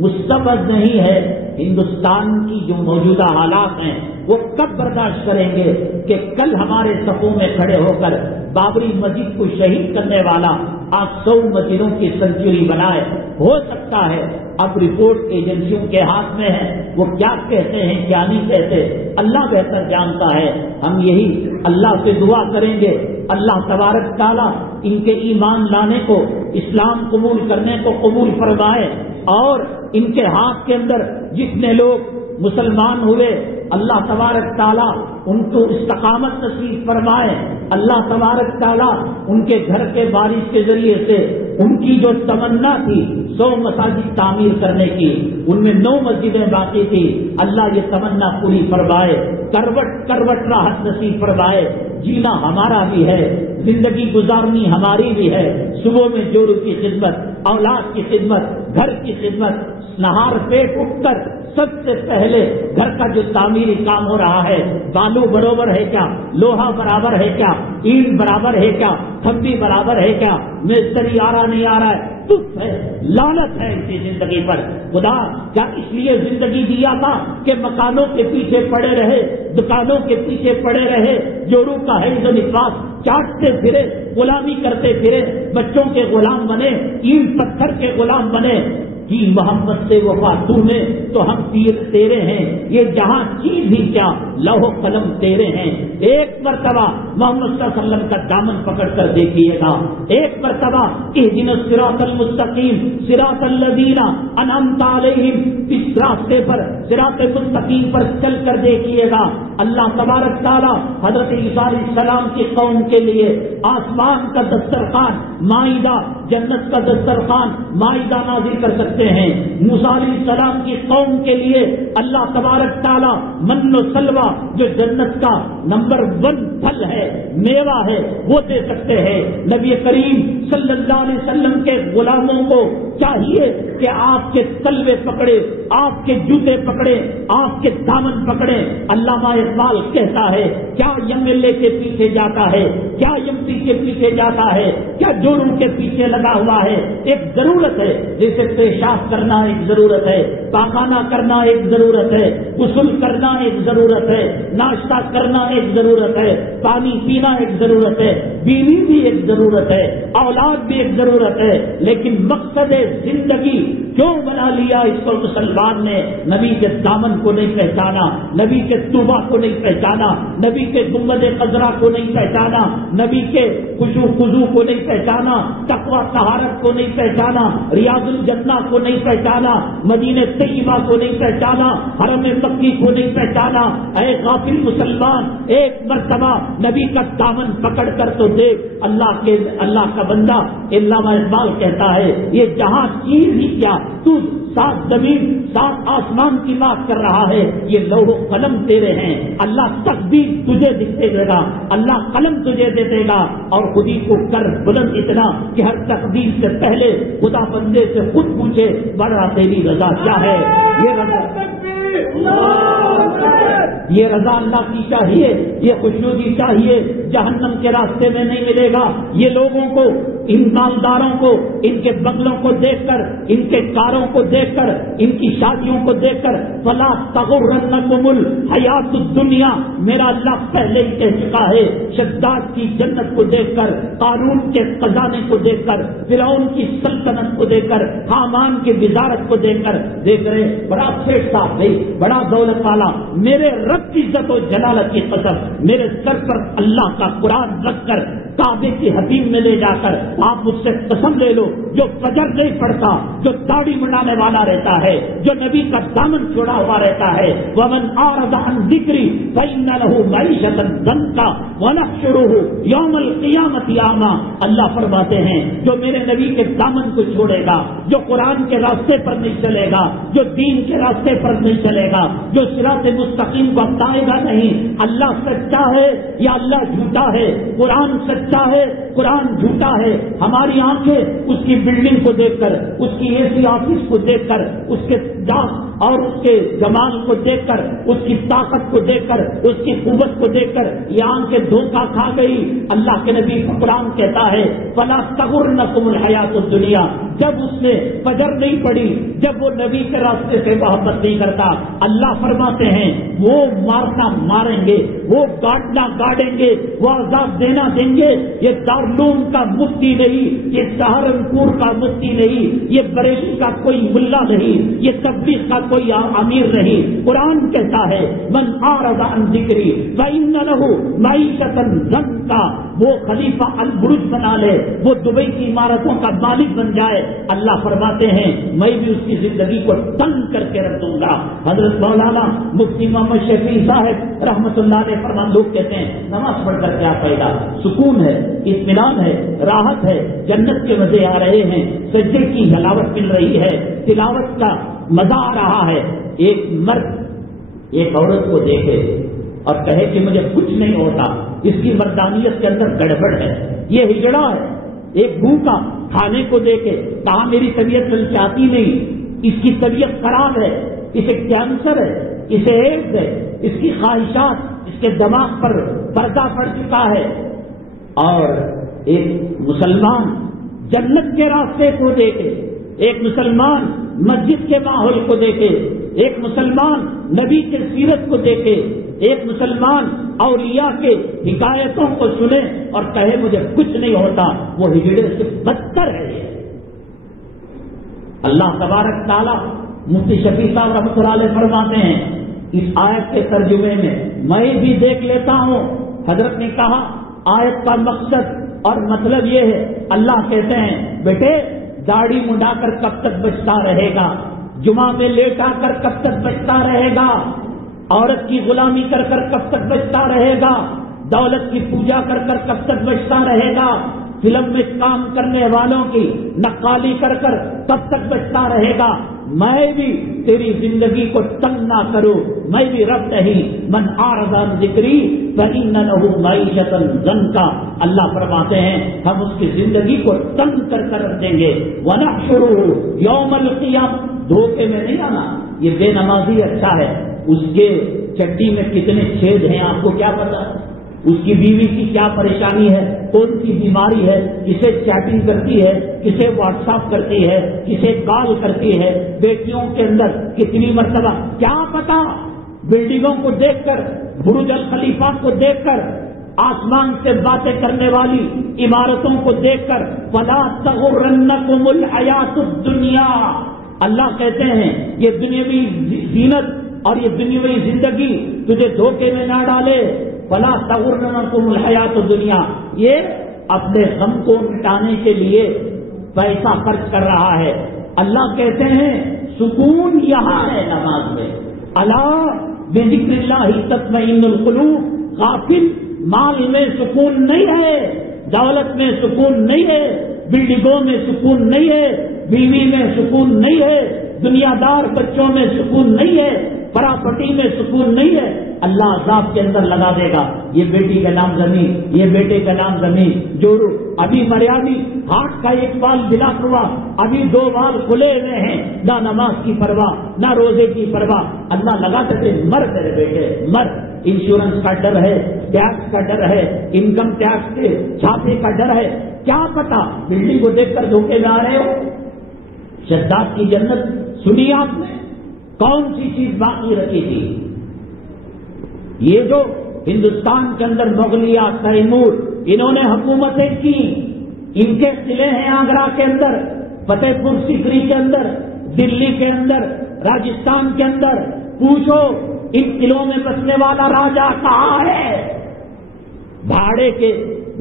مستبد نہیں ہے۔ ہندوستان کی جو موجودہ حالات ہیں وہ کب برداشت کریں گے کہ کل ہمارے صفوں میں کھڑے ہو کر بابری مسجد کو شہید کرنے والا آج 100 مسجدوں کی سنچری بنائے؟ ہو سکتا ہے اب رپورٹ ایجنسیوں کے ہاتھ میں ہے، وہ کیا کہتے ہیں کیا نہیں کہتے اللہ بہتر جانتا ہے۔ ہم یہی اللہ سے دعا کریں گے، اللہ تبارک تعالیٰ ان کے ایمان لانے کو، اسلام قبول کرنے کو قبول فرمائے، اور ان کے ہاتھ کے اندر جتنے لوگ مسلمان ہوئے اللہ تبارک تعالیٰ ان کو استقامت نصیب فرمائے۔ اللہ تبارک تعالیٰ ان کے گھر کے بارش کے ذریعے سے ان کی جو تمنا تھی 100 مساجد تعمیر کرنے کی، ان میں 9 مسجدیں باقی تھی، اللہ یہ تمنا پوری فرمائے، کروٹ راحت نصیب فرمائے۔ جینا ہمارا بھی ہے، زندگی گزارنی ہماری بھی ہے، صبح میں جوڑوں کی خدمت، اولاد کی خدمت، گھر کی خدمت، نہار پیٹ اٹھ کر سب سے پہلے گھر کا جو تعمیری کام ہو رہا ہے، بالو برابر ہے کیا، لوہا برابر ہے کیا، اینٹ برابر ہے کیا، کھمبی برابر ہے کیا، مستری آ رہا نہیں آ رہا ہے، تف ہے، لعنت ہے اسی زندگی پر۔ خدا کیا اس لیے زندگی دیا تھا کہ مکانوں کے پیچھے پڑے رہے، دکانوں کے پیچھے پڑے رہے، جوڑوں کا حیض و نفاس چاٹتے پھرے، غلامی کرتے پھرے، بچوں کے غلام بنے، اینٹ پتھر کے غلام بنے؟ کی محمد سے وفا تو نے تو ہم تیرے ہیں، یہ جہاں چیز ہی کیا لوح و قلم تیرے ہیں۔ ایک مرتبہ محمد صلی اللہ علیہ وسلم کا دامن پکڑ کر دیکھیے گا، ایک مرتبہ اہدنا الصراط المستقیم صراط الذین انعمت علیہم، اس راستے پر صراط مستقیم پر چل کر دیکھیے گا۔ اللہ تبارک تعالیٰ حضرت عیسیٰ علیہ السلام کی قوم کے لیے آسمان کا دسترخوان، مائدہ، جنت کا دسترخوان، مائدہ نازل کر سکتے ہیں۔ موسیٰ علیہ السلام کی قوم کے لیے اللہ تبارک تعالیٰ من و سلوہ جو جنت کا نمبر 1 پھل ہے، میوہ ہے، وہ دے سکتے ہیں۔ نبی کریم صلی اللہ علیہ وسلم کے غلاموں کو چاہیے کہ آپ کے تلوے پکڑے، آپ کے جوتے پکڑے، آپ کے دامن پکڑے۔ علامہ اقبال کہتا ہے کیا MLA کے پیچھے جاتا ہے، کیا MP کے پیچھے جاتا ہے، کیا جوروں کے پیچھے لگا ہوا ہے؟ ایک ضرورت ہے، جیسے پیشاب کرنا ایک ضرورت ہے، پاخانہ کرنا ایک ضرورت ہے، غسل کرنا ایک ضرورت ہے، ناشتہ کرنا ایک ضرورت ہے، پانی پینا ایک ضرورت ہے، بیوی بھی ایک ضرورت ہے، اولاد بھی ایک ضرورت ہے، لیکن مقصد زندگی کیوں بنا لیا اس کو مسلمان نے؟ نبی کے دامن کو نہیں پہچانا، نبی کے طوبہ کو نہیں پہچانا، نبی کے گنبد خضرا کو نہیں پہچانا، نبی کے خشوع خضوع کو نہیں پہچانا، تقویٰ طہارت کو نہیں پہچانا، ریاض الجنہ کو نہیں پہچانا، مدینہ طیبہ کو نہیں پہچانا، حرم مکی کو نہیں پہچانا۔ اے غافل مسلمان، ایک مرتبہ نبی کا دامن پکڑ کر تو دیکھ۔ اللہ کا بندہ علامہ اقبال کہتا ہے یہ جہاں چیز ہی کیا، تو سات زمین سات آسمان کی بات کر رہا ہے، یہ لوح و قلم تیرے ہیں۔ اللہ تقدیر تجھے دکھتے دے گا، اللہ قلم تجھے دے دے گا، اور خودی کو کر بلند اتنا کہ ہر تقدیر سے پہلے خدا بندے سے خود پوچھے بڑا تیری رضا کیا ہے۔ یہ رضا اللہ کی چاہیے، یہ خوشنودی چاہیے، جہنم کے راستے میں نہیں ملے گا۔ یہ لوگوں کو، ان مالداروں کو، ان کے بنگلوں کو دیکھ کر، ان کے کاروں کو دیکھ کر، ان کی شادیوں کو دیکھ کر فلا تغرنکم الحیات الدنیا، میرا اللہ پہلے ہی کہہ چکا ہے۔ شداد کی جنت کو دیکھ کر، قارون کے خزانے کو دیکھ کر، فرعون کی سلطنت کو دیکھ کر، حامان کی وزارت کو دیکھ کر دیکھ رہے بڑا سیٹ صاحب بھائی، بڑا دولت والا، میرے رب کی عزت و جلالت کی قسم، میرے سر پر اللہ کا قرآن رکھ کر کعبے کی حتیم میں لے جا کر آپ مجھ سے قسم لے لو، جو فجر نہیں پڑتا، جو داڑھی منڈانے والا رہتا ہے، جو نبی کا دامن چھوڑا ہوا رہتا ہے، ومن اعرض عن ذکری فإن له معیشۃ ضنکا ونحشرہ یوم القیامۃ اعمی، اللہ فرماتے ہیں جو میرے نبی کے دامن کو چھوڑے گا، جو قرآن کے راستے پر نہیں چلے گا، جو دین کے راستے پر نہیں چلے گا، جو صراط مستقیم کو اپنائے گا نہیں، اللہ سچا ہے یا اللہ جھوٹا ہے، قرآن سچا ہے، قرآن جھوٹا ہے، ہماری آنکھیں اس کی بلڈنگ کو دیکھ کر، اس کی اے سی آفس کو دیکھ کر، اس کے جاس اور اس کے جمال کو دیکھ کر، اس کی طاقت کو دیکھ کر، اس کی قوت کو دیکھ کر یہ آنکھیں دھوکہ کھا گئی۔ اللہ کے نبی کا قرآن کہتا ہے فلا تغرنکم الحیات الدنیا، جب اس نے فجر نہیں پڑی، جب وہ نبی کے راستے سے محبت نہیں کرتا، اللہ فرماتے ہیں وہ مارنا ماریں گے، وہ گاڑنا گاڑیں گے، وہ عذاب دینا دیں گے۔ یہ دارالعلوم کا مفتی نہیں، یہ سہارنپور کا مفتی نہیں، یہ بریلی کا کوئی ملا نہیں، یہ تبلیغ کا کوئی امیر نہیں، قرآن کہتا ہے من اعرض عن ذکری فإن له معیشۃ ضنکا، وہ خلیفہ البرج بنا لے، وہ دبئی کی عمارتوں کا مالک بن جائے، اللہ فرماتے ہیں میں بھی اس کی زندگی کو تنگ کر کے رکھ دوں گا۔ حضرت مولانا مفتی محمد شفیع صاحب رحمۃ اللہ علیہ فرمان، لوگ کہتے ہیں نماز پڑھ کر کیا فائدہ، سکون ہے، اطمینان ہے، راحت ہے، جنت کے مزے آ رہے ہیں، سجدے کی حلاوت مل رہی ہے، تلاوت کا مزہ آ رہا ہے۔ ایک مرد ایک عورت کو دیکھے اور کہے کہ مجھے کچھ نہیں ہوتا، اس کی مردانیت کے اندر گڑبڑ ہے، یہ ہجڑا ہے۔ ایک بھوکا کھانے کو دیکھے کہا میری طبیعت للچاتی نہیں، اس کی طبیعت خراب ہے، اسے کینسر ہے، اسے ایڈز ہے، اس کی خواہشات اس کے دماغ پر پردہ پڑ چکا ہے۔ اور ایک مسلمان جنت کے راستے کو دیکھے، ایک مسلمان مسجد کے ماحول کو دیکھے، ایک مسلمان نبی کے سیرت کو دیکھے، ایک مسلمان اولیاء کے حکایتوں کو سنے اور کہے مجھے کچھ نہیں ہوتا، وہ ہجڑے سے بدتر ہے۔ اللہ تبارک تعالیٰ مفتی شفیع صاحب رحمۃ اللہ علیہ فرماتے ہیں اس آیت کے ترجمے میں بھی دیکھ لیتا ہوں۔ حضرت نے کہا آیت کا مقصد اور مطلب یہ ہے، اللہ کہتے ہیں بیٹے داڑھی منڈا کر کب تک بچتا رہے گا، جمعہ میں لیٹا کر کب تک بچتا رہے گا، عورت کی غلامی کر کر کب تک بچتا رہے گا، دولت کی پوجا کر کر کب تک بچتا رہے گا، فلم میں کام کرنے والوں کی نقالی کر کر کب تک بچتا رہے گا۔ میں بھی تیری زندگی کو تنگ نہ کروں، میں بھی رب نہیں، من اعرض عن ذکری فإن له معیشۃ ضنکا، اللہ فرماتے ہیں ہم اس کی زندگی کو تنگ کر کر رکھ دیں گے۔ ونحشرہ یوم القیامہ، دھوکے میں نہیں آنا، یہ بے نمازی اچھا ہے، اس کے چڈی میں کتنے چھید ہیں آپ کو کیا پتا، اس کی بیوی کی کیا پریشانی ہے، کون سی بیماری ہے، کسے چیٹنگ کرتی ہے، کسے واٹس ایپ کرتی ہے، کسے کال کرتی ہے، بیٹیوں کے اندر کتنی مرتبہ کیا پتا۔ بلڈنگوں کو دیکھ کر، برج الخلیفہ کو دیکھ کر آسمان سے باتیں کرنے والی عمارتوں کو دیکھ کر فلا تغرنکم الحیات الدنیا، اللہ کہتے ہیں یہ دنیاوی زینت اور یہ دنیاوی زندگی تجھے دھوکے میں نہ ڈالے. فلا تغرنکم الحیات الدنیا، یہ اپنے غم کو مٹانے کے لیے پیسہ خرچ کر رہا ہے. اللہ کہتے ہیں سکون یہاں ہے نماز میں. الا بذکر اللہ تطمئن القلوب، غافل مال میں سکون نہیں ہے، دولت میں سکون نہیں ہے، بلڈنگوں میں سکون نہیں ہے، بیوی میں سکون نہیں ہے، دنیا دار بچوں میں سکون نہیں ہے، پراپرٹی میں سکون نہیں ہے. اللہ عذاب کے اندر لگا دے گا. یہ بیٹی کا نام زمین، یہ بیٹے کا نام زمین، جو ابھی مریادی ہاتھ کا ایک بال بلا ہوا، ابھی 2 بال کھلے ہوئے ہیں، نہ نماز کی پرواہ نہ روزے کی پرواہ. اللہ لگا سکے مر تیرے بیٹے مر. انشورنس کا ڈر ہے، ٹیکس کا ڈر ہے، انکم ٹیکس کے چھاپے کا ڈر ہے. کیا پتا بلڈنگ کو دیکھ کر دھوکے میں آ رہے ہو. شداد کی جنت سنی آپ نے؟ کون سی چیز باقی رکھی تھی؟ یہ جو ہندوستان کے اندر مغلیہ، تیمور، انہوں نے حکومتیں کی، ان کے قلعے ہیں آگرہ کے اندر، فتح پور سیکری کے اندر، دلی کے اندر، راجستھان کے اندر. پوچھو ان قلعوں میں بسنے والا راجا کہاں ہے؟ بھاڑے کے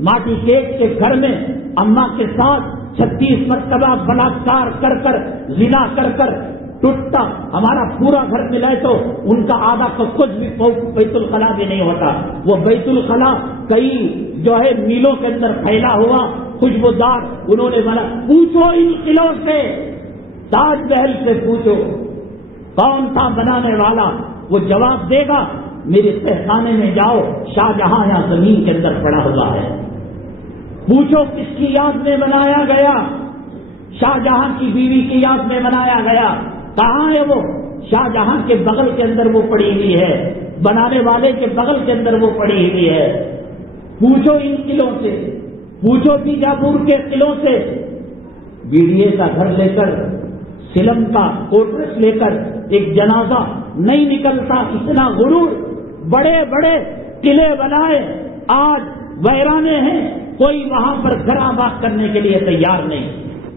ماٹی کیک کے گھر میں اماں کے ساتھ 36 مرتبہ بلاکار کر کر زنا کر کر ٹوٹتا ہمارا پورا گھر ملائے تو ان کا آدھا کا کچھ بھی بیت الخلا بھی نہیں ہوتا. وہ بیت الخلا کئی جو ہے میلوں کے اندر پھیلا ہوا خوشبودار انہوں نے بنا. پوچھو ان قلعوں سے، تاج محل سے پوچھو کون تھا بنانے والا، وہ جواب دے گا. میرے تہخانے میں جاؤ، شاہجہاں یہاں زمین کے اندر پڑا ہوا ہے. پوچھو کس کی یاد میں بنایا گیا؟ شاہجہاں کی بیوی کی یاد میں بنایا گیا. کہاں ہے وہ؟ شاہجہاں کے بغل کے اندر وہ پڑی ہوئی ہے، بنانے والے کے بغل کے اندر وہ پڑی ہوئی ہے. پوچھو ان قلعوں سے، پوچھو بیجاپور کے قلعوں سے. بیڑیے کا گھر لے کر، سلم کا کوٹرس لے کر ایک جنازہ نہیں نکلتا. اتنا غرور، بڑے بڑے قلعے بنائے آج ویرانے ہیں. کوئی وہاں پر گھر آباد کرنے کے لیے تیار نہیں،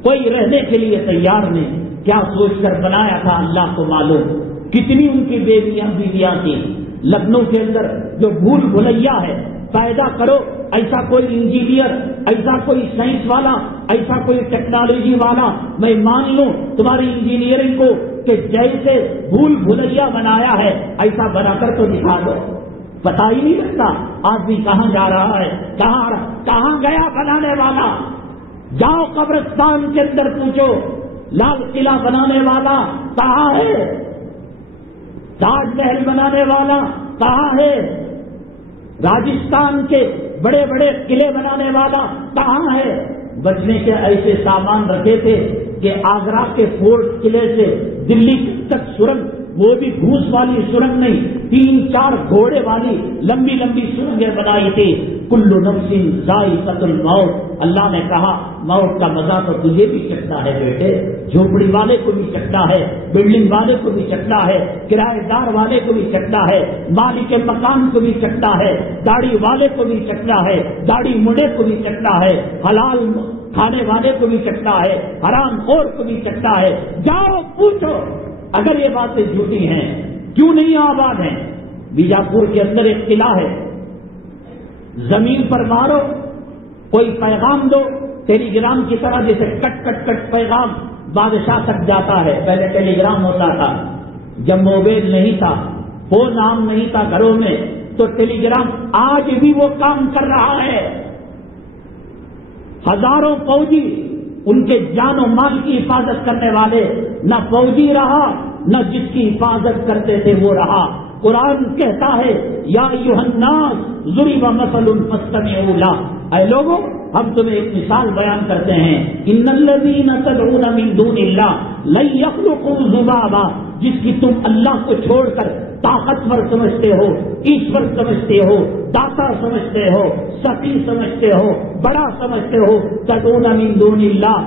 کوئی رہنے کے لیے تیار نہیں. کیا سوچ کر بنایا تھا اللہ کو معلوم. کتنی ان کی بیویاں تھیں. لکھنؤ کے اندر جو بھول بھلیا ہے، پیدا کرو ایسا کوئی انجینئر، ایسا کوئی سائنس والا، ایسا کوئی ٹیکنالوجی والا. میں مان لوں تمہاری انجینئرنگ کو کہ جیسے بھول بھلیا بنایا ہے ایسا بنا کر تو دکھا دو. پتا ہی نہیں لگتا آدمی کہاں جا رہا ہے، کہاں گیا بنانے والا. جاؤ قبرستان کے اندر پوچھو لال قلعہ بنانے والا کہاں ہے؟ تاج محل بنانے والا کہاں ہے؟ راجستھان کے بڑے بڑے قلعے بنانے والا کہاں ہے؟ بچنے کے ایسے سامان رکھے تھے کہ آگرہ کے فورٹ قلعے سے دلی تک سرنگ، وہ بھی گھوس والی سرنگ نہیں، 3-4 گھوڑے والی لمبی لمبی سرنگیں بنائی تھی. کل نفس ذائقۃ الموت. اللہ نے کہا موت کا مزہ تو تجھے بھی چکھنا ہے بیٹے، جھوپڑی والے کو بھی چکھنا ہے، بلڈنگ والے کو بھی چکھنا ہے، کرایہ دار والے کو بھی چکھنا ہے، مالک مکان کو بھی چکھنا ہے، داڑھی والے کو بھی چکھنا ہے، داڑھی مڑے کو بھی چکھنا ہے، حلال کھانے والے کو بھی چکھنا ہے، حرام خور کو بھی چکھنا ہے. جاؤ پوچھو اگر یہ باتیں جھوٹی ہیں کیوں نہیں آباد ہیں. بیجاپور کے اندر ایک قلعہ ہے، زمین پر مارو کوئی پیغام دو، ٹیلی گرام کی طرح جیسے کٹ کٹ کٹ پیغام بادشاہ تک جاتا ہے. پہلے ٹیلی گرام ہوتا تھا جب موبائل نہیں تھا، فون عام نہیں تھا گھروں میں، تو ٹیلی گرام آج بھی وہ کام کر رہا ہے. ہزاروں فوجی ان کے جان و مال کی حفاظت کرنے والے، نہ فوجی رہا نہ جس کی حفاظت کرتے تھے وہ رہا. قرآن کہتا ہے یا ایھا الناس ضرب مثل فاستمعوا له. اے لوگوں ہم تمہیں ایک مثال بیان کرتے ہیں. ان الذین تدعون من دون اللہ لن یخلقوا ذبابا. جس کی تم اللہ کو چھوڑ کر طاقتور سمجھتے ہو، ایشور سمجھتے ہو، داتا سمجھتے ہو، سخی سمجھتے ہو، بڑا سمجھتے ہو، تدعون من دون اللہ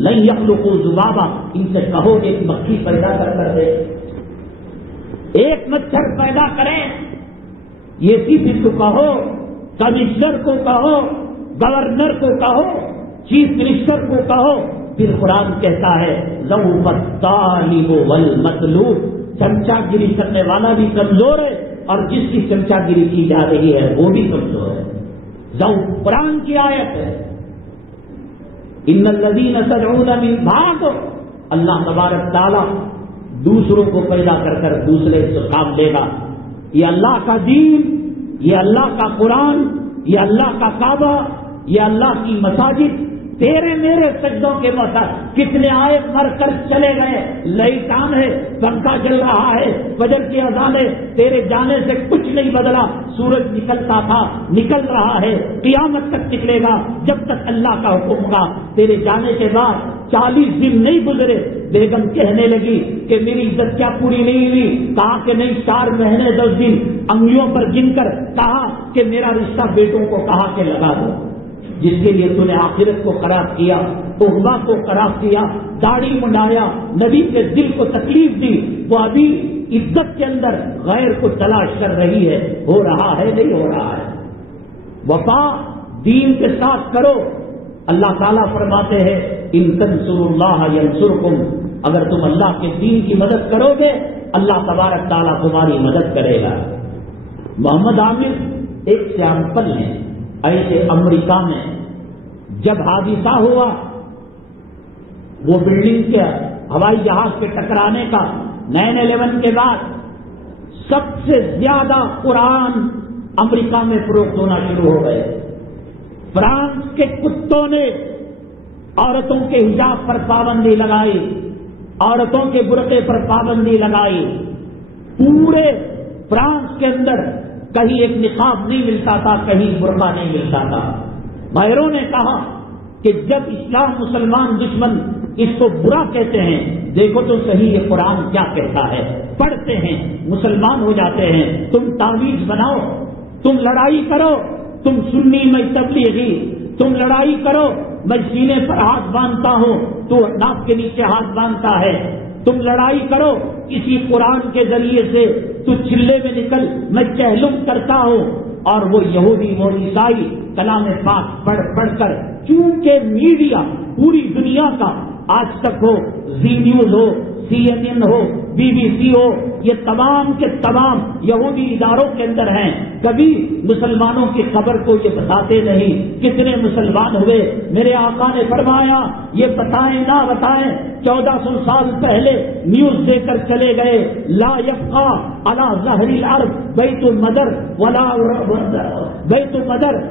لن یخلقوا ذبابا. ان سے کہو ایک مکھی پیدا کر دے، ایک مچھر پیدا کریں. یہ سی کو کہو کمشنر کو کہو، گورنر کو کہو، چیف منسٹر کو کہو، پھر قرآن کہتا ہے ضعف الطالب والمطلوب، چمچا گیری کرنے والا بھی کمزور ہے اور جس کی چمچا گیری کی جا رہی ہے وہ بھی کمزور ہے. ضعف قرآن کی آیت ہے. ان الذین تدعون من بعد، اللہ تبارک تعالیٰ دوسروں کو پیدا کر کر دوسرے سے کام لے گا. یہ اللہ کا دین، یہ اللہ کا قرآن، یہ اللہ کا کعبہ، یہ اللہ کی مساجد تیرے میرے سجدوں کے وسط کتنے آئے مر کر چلے گئے. لائٹ آن ہے، پنکھا چل رہا ہے، فجر کی اذان ہے، تیرے جانے سے کچھ نہیں بدلا. سورج نکلتا تھا، نکل رہا ہے، قیامت تک نکلے گا جب تک اللہ کا حکم ہوگا. تیرے جانے کے بعد 40 دن نہیں گزرے، بیگم کہنے لگی کہ میری عزت کیا پوری نہیں ہوئی؟ کہا کہ نہیں، 4 مہینے 10 دن انگلیوں پر گن کر کہا کہ میرا رشتہ بیٹوں کو کہا کہ لگا دو. جس کے لیے تو نے آخرت کو خراب کیا، عقبہ کو خراب کیا، داڑھی منڈایا، نبی کے دل کو تکلیف دی، وہ ابھی عزت کے اندر غیر کو تلاش کر رہی ہے. ہو رہا ہے نہیں ہو رہا ہے؟ وفا دین کے ساتھ کرو. اللہ تعالیٰ فرماتے ہیں ان تنصروا اللہ ینصرکم، اگر تم اللہ کے دین کی مدد کرو گے اللہ تبارک تعالیٰ تمہاری مدد کرے گا. محمد عامر ایک سیامپل ہے. ایسے امریکہ میں جب حادثہ ہوا، وہ بلڈنگ کے ہوائی جہاز کے ٹکرانے کا 9/11 کے بعد سب سے زیادہ قرآن امریکہ میں فروخت ہونا شروع ہو گئے. فرانس کے کتوں نے عورتوں کے حجاب پر پابندی لگائی، عورتوں کے برقعے پر پابندی لگائی. پورے فرانس کے اندر کہیں ایک نقاب نہیں ملتا تھا، کہیں برقع نہیں ملتا تھا. ماہروں نے کہا کہ جب اسلام مسلمان دشمن اس کو برا کہتے ہیں، دیکھو تو صحیح یہ قرآن کیا کہتا ہے. پڑھتے ہیں، مسلمان ہو جاتے ہیں. تم تعویذ بناؤ، تم لڑائی کرو، تم سنی میں تبلیغی، تم لڑائی کرو، میں سینے پر ہاتھ باندھتا ہوں، تو ناک کے نیچے ہاتھ باندھتا ہے. تم لڑائی کرو اسی قرآن کے ذریعے سے، تو چلے میں نکل، میں چہلم کرتا ہوں. اور وہ یہودی وہ عیسائی کلام پاک پڑھ پڑھ کر، چونکہ میڈیا پوری دنیا کا آج تک ہو، زی نیوز ہو، CNN ہو، BBC ہو، یہ تمام کے تمام یہودی اداروں کے اندر ہیں. کبھی مسلمانوں کی خبر کو یہ بتاتے نہیں. کتنے مسلمان ہوئے؟ میرے آقا نے فرمایا یہ بتائیں نہ بتائیں، 1400 سال پہلے نیوز دے کر چلے گئے. لا یبقى على ظہر الارض بیت المدر ولا بیت المدر،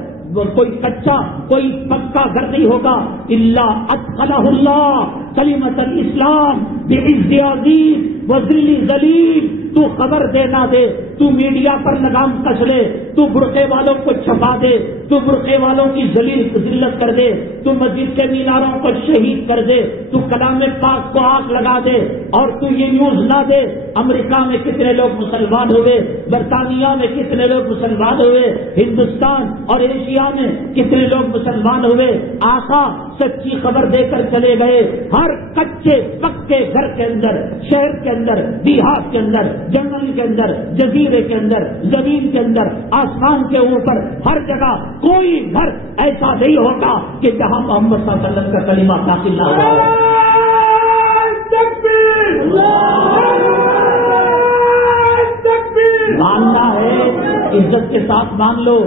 کوئی کچا کوئی پکا گھر نہیں ہوگا الا ادخلہ اللہ کلمۃ الاسلام بعز عزیز وذل ذلیل. تو خبر دے نہ دے، تو میڈیا پر لگام کس لے، تو برقعے والوں کو چھپا دے، تو برقعے والوں کی ذلت کر دے، تو مسجد کے میناروں کو شہید کر دے، تو کلام پاک کو آگ لگا دے، اور تو یہ نیوز نہ دے امریکہ میں کتنے لوگ مسلمان ہوئے، برطانیہ میں کتنے لوگ مسلمان ہوئے، ہندوستان اور ایشیا میں کتنے لوگ مسلمان ہوئے. آقا سچی خبر دے کر چلے گئے. ہر کچے پکے گھر کے اندر، شہر کے اندر، دیہات کے اندر، جنگل کے اندر، جزیرے کے اندر، زمین کے اندر، آسمان کے اوپر، ہر جگہ کوئی گھر ایسا نہیں ہوگا کہ جہاں محمد صلی اللہ علیہ وسلم کا کلمہ داخل نہ ہوا. ماننا ہے عزت کے ساتھ مان لو.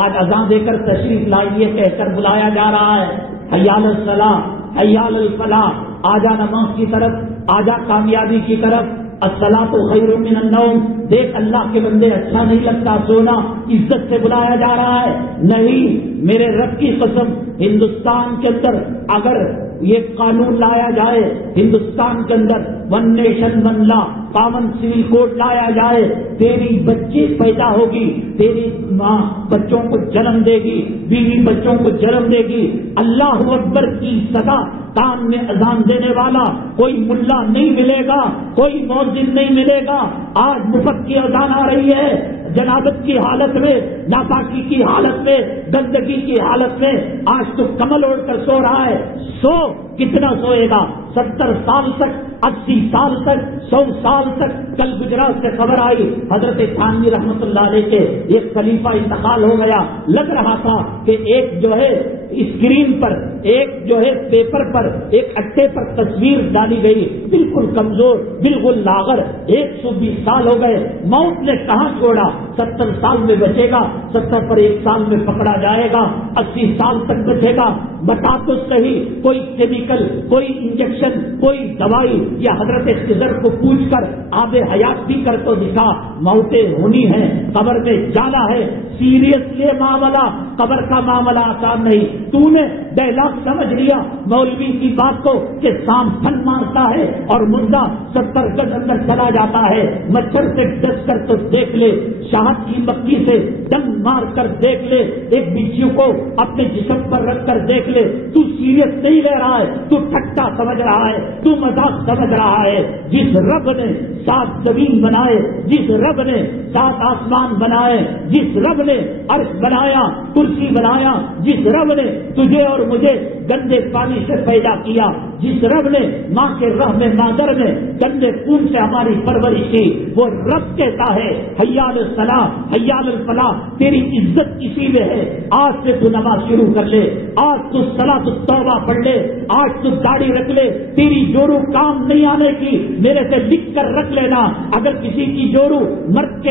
آج اذان دے کر تشریف لائیے کہہ کر بلایا جا رہا ہے، حی علی الصلاۃ، حی علی الفلاح، آجا نماز کی طرف، آجا کامیابی کی طرف. الصلاۃ خیر من النوم. دیکھ اللہ کے بندے اچھا نہیں لگتا سونا، عزت سے بلایا جا رہا ہے. نہیں، میرے رب کی قسم، ہندوستان کے اندر اگر یہ قانون لایا جائے، ہندوستان کے اندر 1 نیشن 1 لا، کامن سول کوڈ لایا جائے، تیری بچی پیدا ہوگی، تیری ماں بچوں کو جنم دے گی، بیوی بچوں کو جنم دے گی، اللہ اکبر کی صدا کان میں اذان دینے والا کوئی ملا نہیں ملے گا، کوئی مؤذن نہیں ملے گا. آج مفت کی اذان آ رہی ہے، جنابت کی حالت میں، ناپاکی کی حالت میں، گندگی کی حالت میں. آج تو کمل اوڑھ کر سو رہا ہے. سو کتنا سوئے گا؟ 70 سال تک، 80 سال تک، 100 سال تک. کل گجرات سے خبر آئی حضرت تھانوی رحمت اللہ علیہ کے ایک خلیفہ انتقال ہو گیا. لگ رہا تھا کہ ایک جو ہے اسکرین پر، ایک جو ہے پیپر پر، ایک اٹے پر تصویر ڈالی گئی، بالکل کمزور، بالکل لاغر. 120 سال ہو گئے. موت نے کہاں چھوڑا؟ 70 سال میں بچے گا، 70 پر 1 سال میں پکڑا جائے گا، 80 سال تک بچے گا. بتا تو صحیح، کوئی کیمیکل، کوئی انجیکشن، کوئی دوائی، یا حضرت خضر کو پوچھ کر آب حیات بھی کر تو دکھا. موتیں ہونی ہیں، قبر میں جانا ہے. سیریس یہ معاملہ، قبر کا معاملہ آسان نہیں. تو نے ڈائلاگ سمجھ لیا مولوی کی بات کو کہ سام پھن مارتا ہے اور مردہ 70 گز اندر چلا جاتا ہے. مچھر سے ڈس کر تو دیکھ لے، شہد کی مکھی سے ڈنگ مار کر دیکھ لے، ایک بچیوں کو اپنے جسم پر رکھ کر دیکھ لے. تو سیریس نہیں لے رہا ہے، تو ٹھٹا سمجھ رہا ہے، تو مذاق سمجھ رہا ہے. جس رب نے 7 زمین بنائے، جس رب نے 7 آسمان بنائے، جس رب نے عرش بنایا، کرسی بنایا، جس رب نے تجھے اور مجھے گندے پانی سے پیدا کیا، جس رب نے ماں کے رحم مادر میں گندے خون سے ہماری پرورش کی، وہ رب کہتا ہے حیال الصلاح حیال الفلاح. تیری عزت اسی میں ہے. آج سے تو نماز شروع کر لے، آج تو صلاۃ التوبہ پڑھ لے، آج تو داڑھی رکھ لے. تیری جورو کام نہیں آنے کی میرے سے لکھ کر رکھ لینا. اگر کسی کی جورو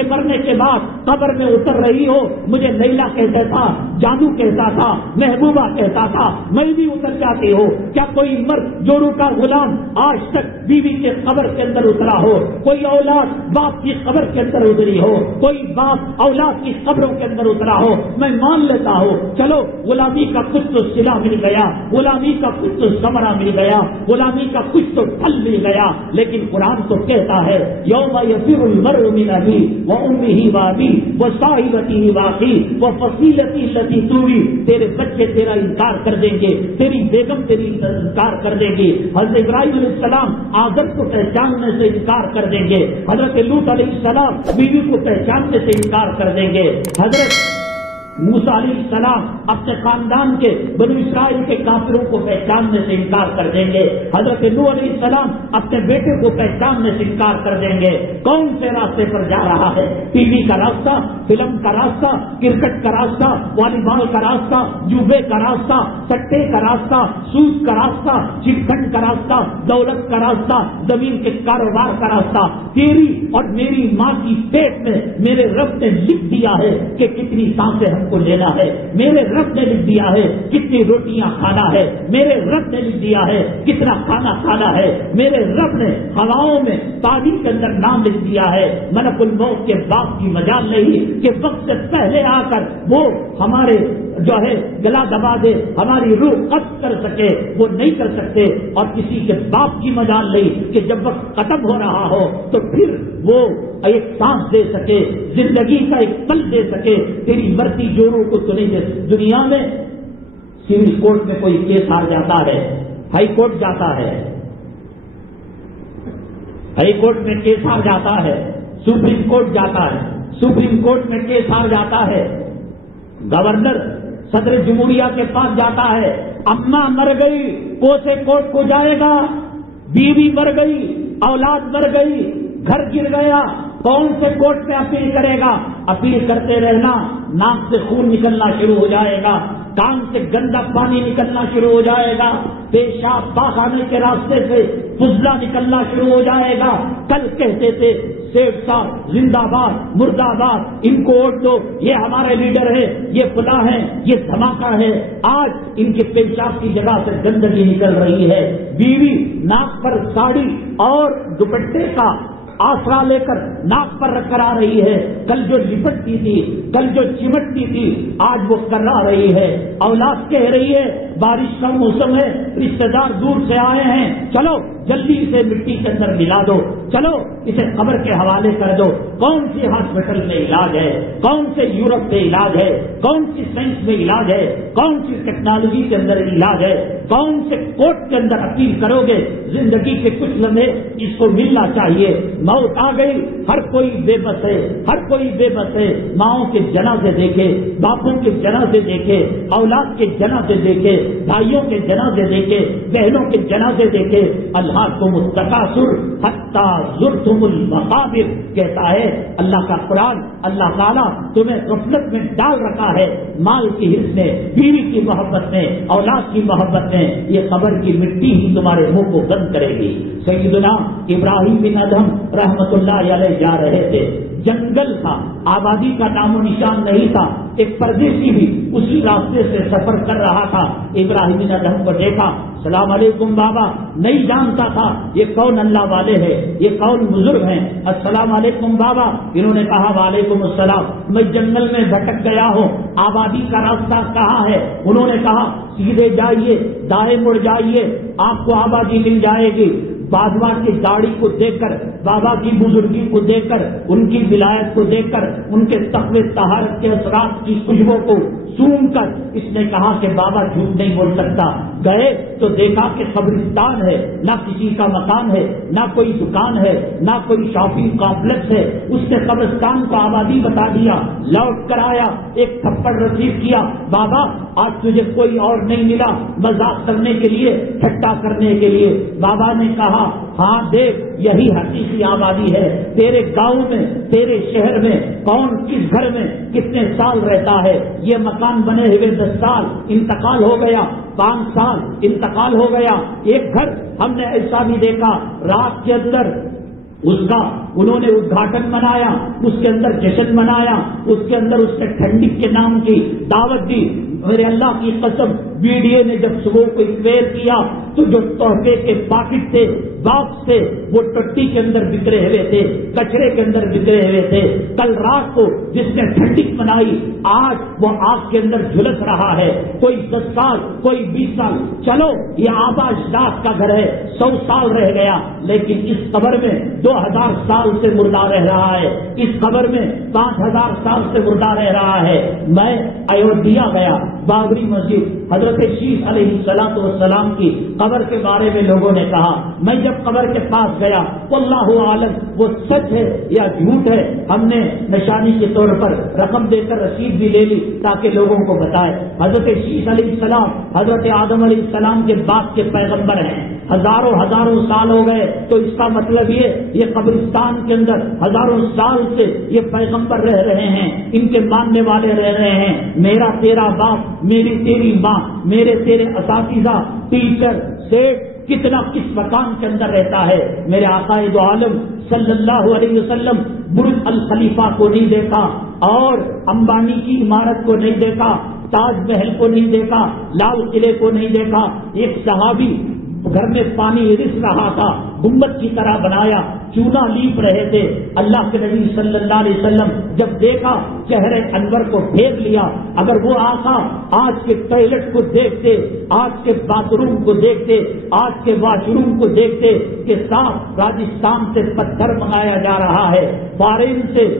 مرنے کے بعد قبر میں اتر رہی ہو، مجھے لیلا کہتا تھا، جادو کہتا تھا، محبوبہ کہتا تھا، میں بھی اتر جاتی ہو. کیا کوئی مرد جورو کا غلام آج تک بیوی کے قبر کے اندر اترا ہو؟ کوئی اولاد باپ کی قبر کے اندر اتری ہو؟ کوئی باپ اولاد کی قبروں کے اندر اترا ہو؟ میں مان لیتا ہوں، چلو غلامی کا کچھ تو صلہ مل گیا، غلامی کا کچھ تو ثمرہ مل گیا، غلامی کا کچھ تو پھل مل گیا. لیکن قرآن تو کہتا ہے یوم یفر المرء من اخیہ وامہ وابیہ وصاحبتہ واخیہ وفصیلتہ التی تؤویہ. تیرے بچے تیرا انکار کر دیں گے، تیری بیگم تیری انکار کر دیں گی. حضرت ابراہیم علیہ السلام آدم کو پہچاننے سے انکار کر دیں گے. حضرت لوط علیہ السلام بیوی کو پہچاننے سے انکار کر دیں گے. حضرت موسیٰ علیہ السلام اپنے خاندان کے بنو اسرائیل کے کافروں کو پہچاننے سے انکار کر دیں گے. حضرت نوح علیہ السلام اپنے بیٹے کو پہچاننے سے انکار کر دیں گے. کون سے راستے پر جا رہا ہے؟ ٹی وی کا راستہ، فلم کا راستہ، کرکٹ کا راستہ، والی بال کا راستہ، جوبے کا راستہ، سٹے کا راستہ، سود کا راستہ، چٹ فنڈ کا راستہ، دولت کا راستہ، زمین کے کاروبار کا راستہ. تیری اور میری ماں کی پیٹ میں میرے رب نے لکھ دیا ہے کہ کتنی سانسیں ہم کو لینا ہے. میرے رب نے لکھ دیا ہے کتنی روٹیاں کھانا ہے. میرے رب نے لکھ دیا ہے کتنا کھانا کھانا ہے. میرے رب نے ہواؤں میں پانی کے اندر نام لکھ دیا ہے. ملک الموت کے باپ کی مجال نہیں کہ وقت سے پہلے آ کر وہ ہمارے جو ہے گلا دبا دے، ہماری روح قبض کر سکے، وہ نہیں کر سکتے. اور کسی کے باپ کی مجال نہیں کہ جب وقت ختم ہو رہا ہو تو پھر وہ ایک سانس دے سکے، زندگی کا ایک پل دے سکے. تیری مرتی جوروں کو تو نہیں دے. دنیا میں سول کورٹ میں کوئی کیس ہار جاتا ہے، ہائی کورٹ جاتا ہے، ہائی کورٹ میں کیس ہار جاتا ہے، سپریم کورٹ جاتا ہے، سپریم کورٹ میں کیس ہار جاتا ہے، گورنر صدر جمہوریہ کے پاس جاتا ہے. اماں مر گئی، کوسے کورٹ کو جائے گا. بیوی مر گئی، اولاد مر گئی، گھر گر گیا، کون سے کورٹ میں اپیل کرے گا؟ اپیل کرتے رہنا، ناک سے خون نکلنا شروع ہو جائے گا، کان سے گندا پانی نکلنا شروع ہو جائے گا، پیشاب پاخانے کے راستے سے فضلہ نکلنا شروع ہو جائے گا. کل کہتے تھے سیٹ صاحب زندہ باد، مردہ باد، ان کو ووٹ دو، یہ ہمارے لیڈر ہے، یہ فلاں ہے، یہ دھماکہ ہے. آج ان کے پیشاب کی جگہ سے گندگی نکل رہی ہے. بیوی ناک پر ساڑی اور دوپٹے کا آسرا لے کر ناک پر رکھ کر آ رہی ہے. کل جو لپٹتی تھی، کل جو چمٹتی تھی، آج وہ کرا رہی ہے. اولاد کہہ رہی ہے بارش کا موسم ہے، رشتے دار دور سے آئے ہیں، چلو جلدی اسے مٹی کے اندر ملا دو، چلو اسے قبر کے حوالے کر دو. کون سی ہاسپٹل میں علاج ہے؟ کون سے یورپ میں علاج ہے؟ کون سی سائنس میں علاج ہے؟ کون سی ٹیکنالوجی کے اندر علاج ہے؟ کون سے کورٹ کے اندر اپیل کرو گے؟ زندگی کے کچھ لمحے اس کو ملنا چاہیے. موت آ گئی، ہر کوئی بے بس ہے، ہر کوئی بے بس ہے. ماؤں کے جنازے دیکھے، باپوں کے جنازے دیکھے، اولاد کے جنازے دیکھے، بھائیوں کے جنازے دیکھے، بہنوں کے جنازے دیکھے. الہاکم التکاثر حتی زرتم المقابر کہتا ہے اللہ کا قرآن. اللہ تعالیٰ تمہیں غفلت میں ڈال رکھا ہے مال کی حرص میں، بیوی کی محبت میں، اولاد کی محبت میں. یہ قبر کی مٹی ہی تمہارے منہ کو بند کرے گی. سیدنا ابراہیم بن ادہم رحمت اللہ علیہ جا رہے تھے، جنگل تھا، آبادی کا نام و نشان نہیں تھا. ایک پردیسی بھی اسی راستے سے سفر کر رہا تھا. ابراہیم بن ادہم کو دیکھا، السلام علیکم بابا. نہیں جانتا تھا یہ کون اللہ والے ہیں، یہ کون بزرگ ہیں. السلام علیکم بابا. انہوں نے کہا وعلیکم السلام. میں جنگل میں بھٹک گیا ہوں، آبادی کا راستہ کہاں ہے؟ انہوں نے کہا سیدھے جائیے، دائیں مڑ جائیے، آپ کو آبادی مل جائے گی. بادوا کی داڑھی کو دیکھ کر، بابا کی بزرگی کو دیکھ کر، ان کی ولایت کو دیکھ کر، ان کے تقوی طہارت کے اثرات کی خوشبو کو سونگ کر اس نے کہا کہ بابا جھوٹ نہیں بول سکتا. گئے تو دیکھا کہ قبرستان ہے، نہ کسی کا مکان ہے، نہ کوئی دکان ہے، نہ کوئی شاپنگ کمپلیکس ہے. اس نے قبرستان کو آبادی بتا دیا. لوٹ کر آیا، ایک تھپڑ رسیو کیا. بابا آج تجھے کوئی اور نہیں ملا مذاق کرنے کے لیے، ٹھٹا کرنے کے لیے. بابا نے کہا ہاں دیکھ یہی حقیقی آبادی ہے. تیرے گاؤں میں، تیرے شہر میں کون کس گھر میں کتنے سال رہتا ہے؟ یہ مکان بنے ہوئے 10 سال انتقال ہو گیا، 5 سال انتقال ہو گیا. ایک گھر ہم نے ایسا بھی دیکھا، رات کے اندر اس کا انہوں نے ادگھاٹن منایا، اس کے اندر جشن منایا، اس کے اندر اس نے ٹھنڈک کے نام کی دعوت دی. میرے اللہ کی قسم BDA نے جب صبح کو انکوائر کیا تو جو تحفے کے پاکٹ تھے، باکس تھے، وہ ٹٹی کے اندر بکھرے ہوئے تھے، کچرے کے اندر بکھرے ہوئے تھے. کل رات کو جس نے ٹھنڈک منائی آج وہ آگ کے اندر جھلس رہا ہے. کوئی 10 سال، کوئی 20 سال. چلو یہ آبا اجداد کا گھر ہے، 100 سال رہ گیا، لیکن اس قبر میں 2000 سال سے مردہ رہ رہا ہے، اس قبر میں 5000 سال سے مردہ رہ رہا ہے. میں ایودھیا گیا، بابری مسجد، حضرت شیش علیہ السلام کی قبر کے بارے میں لوگوں نے کہا. میں جب قبر کے پاس گیا، واللہ عالم وہ سچ ہے یا جھوٹ ہے. ہم نے نشانی کے طور پر رقم دے کر رسید بھی لے لی تاکہ لوگوں کو بتائے. حضرت شیش علیہ السلام حضرت آدم علیہ السلام کے بعد کے پیغمبر ہیں. ہزاروں سال ہو گئے، تو اس کا مطلب یہ قبرستان کے اندر ہزاروں سال سے یہ پیغمبر رہ رہے ہیں، ان کے ماننے والے رہ رہے ہیں. میرا تیرا باپ، میری تیری ماں، میرے تیرے اساتذہ، ٹیچر، سیٹ کتنا کس مکان کے اندر رہتا ہے. میرے آقا دو عالم صلی اللہ علیہ وسلم برج الخلیفہ کو نہیں دیکھا، اور امبانی کی عمارت کو نہیں دیکھا، تاج محل کو نہیں دیکھا، لال قلعے کو نہیں دیکھا. ایک صحابی گھر میں پانی رس رہا تھا، گنبد کی طرح بنایا، چولہا لیپ رہے تھے. اللہ کے نبی صلی اللہ علیہ وسلم جب دیکھا چہرے انور کو پھینک لیا. اگر وہ آقا آج کے ٹوائلٹ کو دیکھتے، آج کے باتھ روم کو دیکھتے، آج کے واش روم کو دیکھتے کہ صاف راجستھان سے پتھر منگایا جا رہا ہے، فارن سے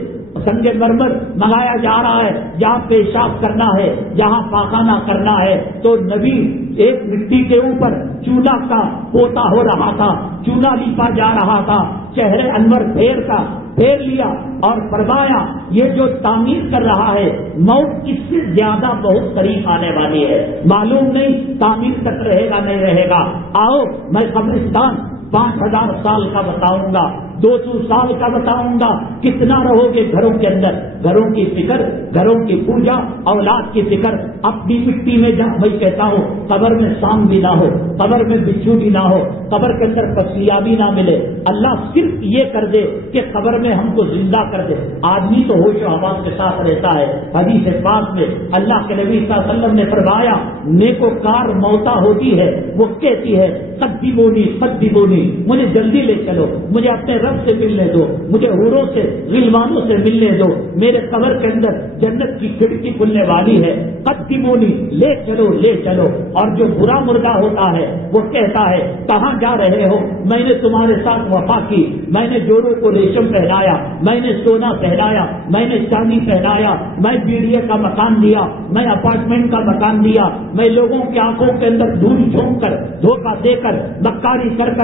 سنگ مرمر منگایا جا رہا ہے، جہاں پیشاب کرنا ہے، جہاں پاخانہ کرنا ہے، تو نبی ایک مٹی کے اوپر چولہا کا پوتا ہو رہا تھا، چولہا لیپا جا رہا تھا. چہرے انور پھیر لیا اور فرمایا یہ جو تعمیر کر رہا ہے موت اس سے زیادہ بہت قریب آنے والی ہے. معلوم نہیں تعمیر تک رہے گا نہیں رہے گا. آؤ میں قبرستان 5000 سال کا بتاؤں گا، 200 سال کا بتاؤں گا. کتنا رہو گے گھروں کے اندر؟ گھروں کی فکر، گھروں کی پوجا، اولاد کی فکر. اپنی مٹی میں جا، میں کہتا ہوں قبر میں سام بھی نہ ہو، قبر میں بچھو بھی نہ ہو، قبر کے اندر پسیا بھی نہ ملے. اللہ صرف یہ کر دے کہ قبر میں ہم کو زندہ کر دے. آدمی تو ہوش و حواس کے ساتھ رہتا ہے. حدیث پاک میں اللہ کے نبی صلی اللہ علیہ وسلم نے فرمایا نیکوکار موتا ہوتی ہے، وہ کہتی ہے قدمونی، مجھے جلدی لے چلو، مجھے اپنے رب سے ملنے دو، مجھے حوروں سے غلمانوں سے ملنے دو، میرے قبر کے اندر جنت کی کھڑکی کھلنے والی ہے. قدمونی، لے چلو. اور جو برا مردہ ہوتا ہے وہ کہتا ہے کہاں جا رہے ہو؟ میں نے تمہارے ساتھ وفا کی، میں نے جوڑوں کو ریشم پہنایا، میں نے سونا پہنایا، میں نے چاندی پہنایا، میں BDA کا مکان دیا، میں اپارٹمنٹ کا مکان دیا، میں لوگوں کی آنکھوں کے اندر دھول جھونک کر، دھوکہ دے کر، مکاری کر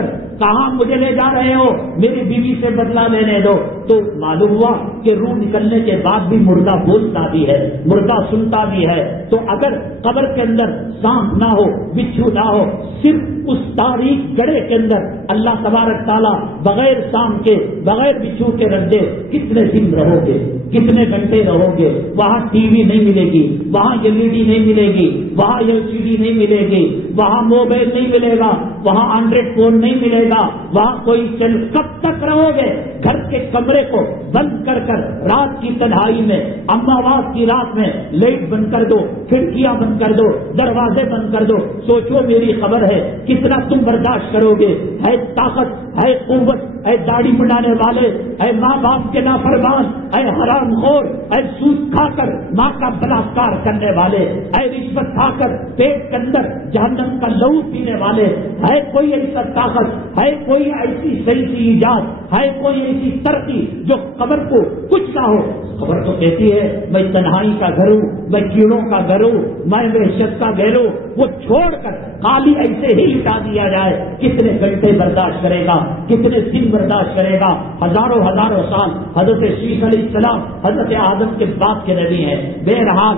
کہاں مجھے لے جا رہے ہو؟ میری بیوی سے بدلہ لینے دو۔ تو معلوم ہوا کہ روح نکلنے کے بعد بھی مردہ بولتا بھی ہے، مردہ سنتا بھی ہے۔ تو اگر قبر کے اندر سانپ نہ ہو، بچھو نہ ہو، صرف اس تاریخ گڑھے کے اندر اللہ تبارک تعالیٰ بغیر سانپ کے بغیر بچھو کے رکھ دے، کتنے دن رہو گے، کتنے گھنٹے رہو گے؟ وہاں ٹی وی نہیں ملے گی، وہاں LED نہیں ملے گی، وہاں LCD نہیں ملے گی، وہاں موبائل نہیں ملے گا، وہاں اینڈرائڈ فون نہیں ملے گا، وہاں کوئی کب تک رہو گے؟ گھر کے کمرے کو بند کر کر رات کی تنہائی میں، اماواس کی رات میں لائٹ بند کر دو، کھڑکیاں بند کر دو، دروازے بند کر دو۔ سوچو میری خبر ہے کتنا تم برداشت کرو گے؟ ہے طاقت، ہے قوت، اے داڑھی بنانے والے، اے ماں باپ کے نافرمان، اے حرام خور، اے سود کھا کر ماں کا بلاکار کرنے والے، اے رشوت کھا کر پیٹ کے اندر جہنم کا لہو پینے والے، ہے کوئی ایسا طاقت، ہے کوئی ایسی صحیح سی ایجاد، ہے کوئی ایسی ترقی جو قبر کو کچھ نہ ہو؟ خبر تو کہتی ہے میں تنہائی کا گھر ہوں، میں کیڑوں کا گھر ہوں، میں وحشت کا گھر ہوں۔ وہ چھوڑ کر خالی ایسے ہی لٹا دیا جائے، کتنے گھنٹے برداشت کرے گا، کتنے دن برداشت کرے گا؟ ہزاروں سال حضرت شیخ علیہ السلام حضرت آدم کے بعد کے نبی ہیں۔ بہرحال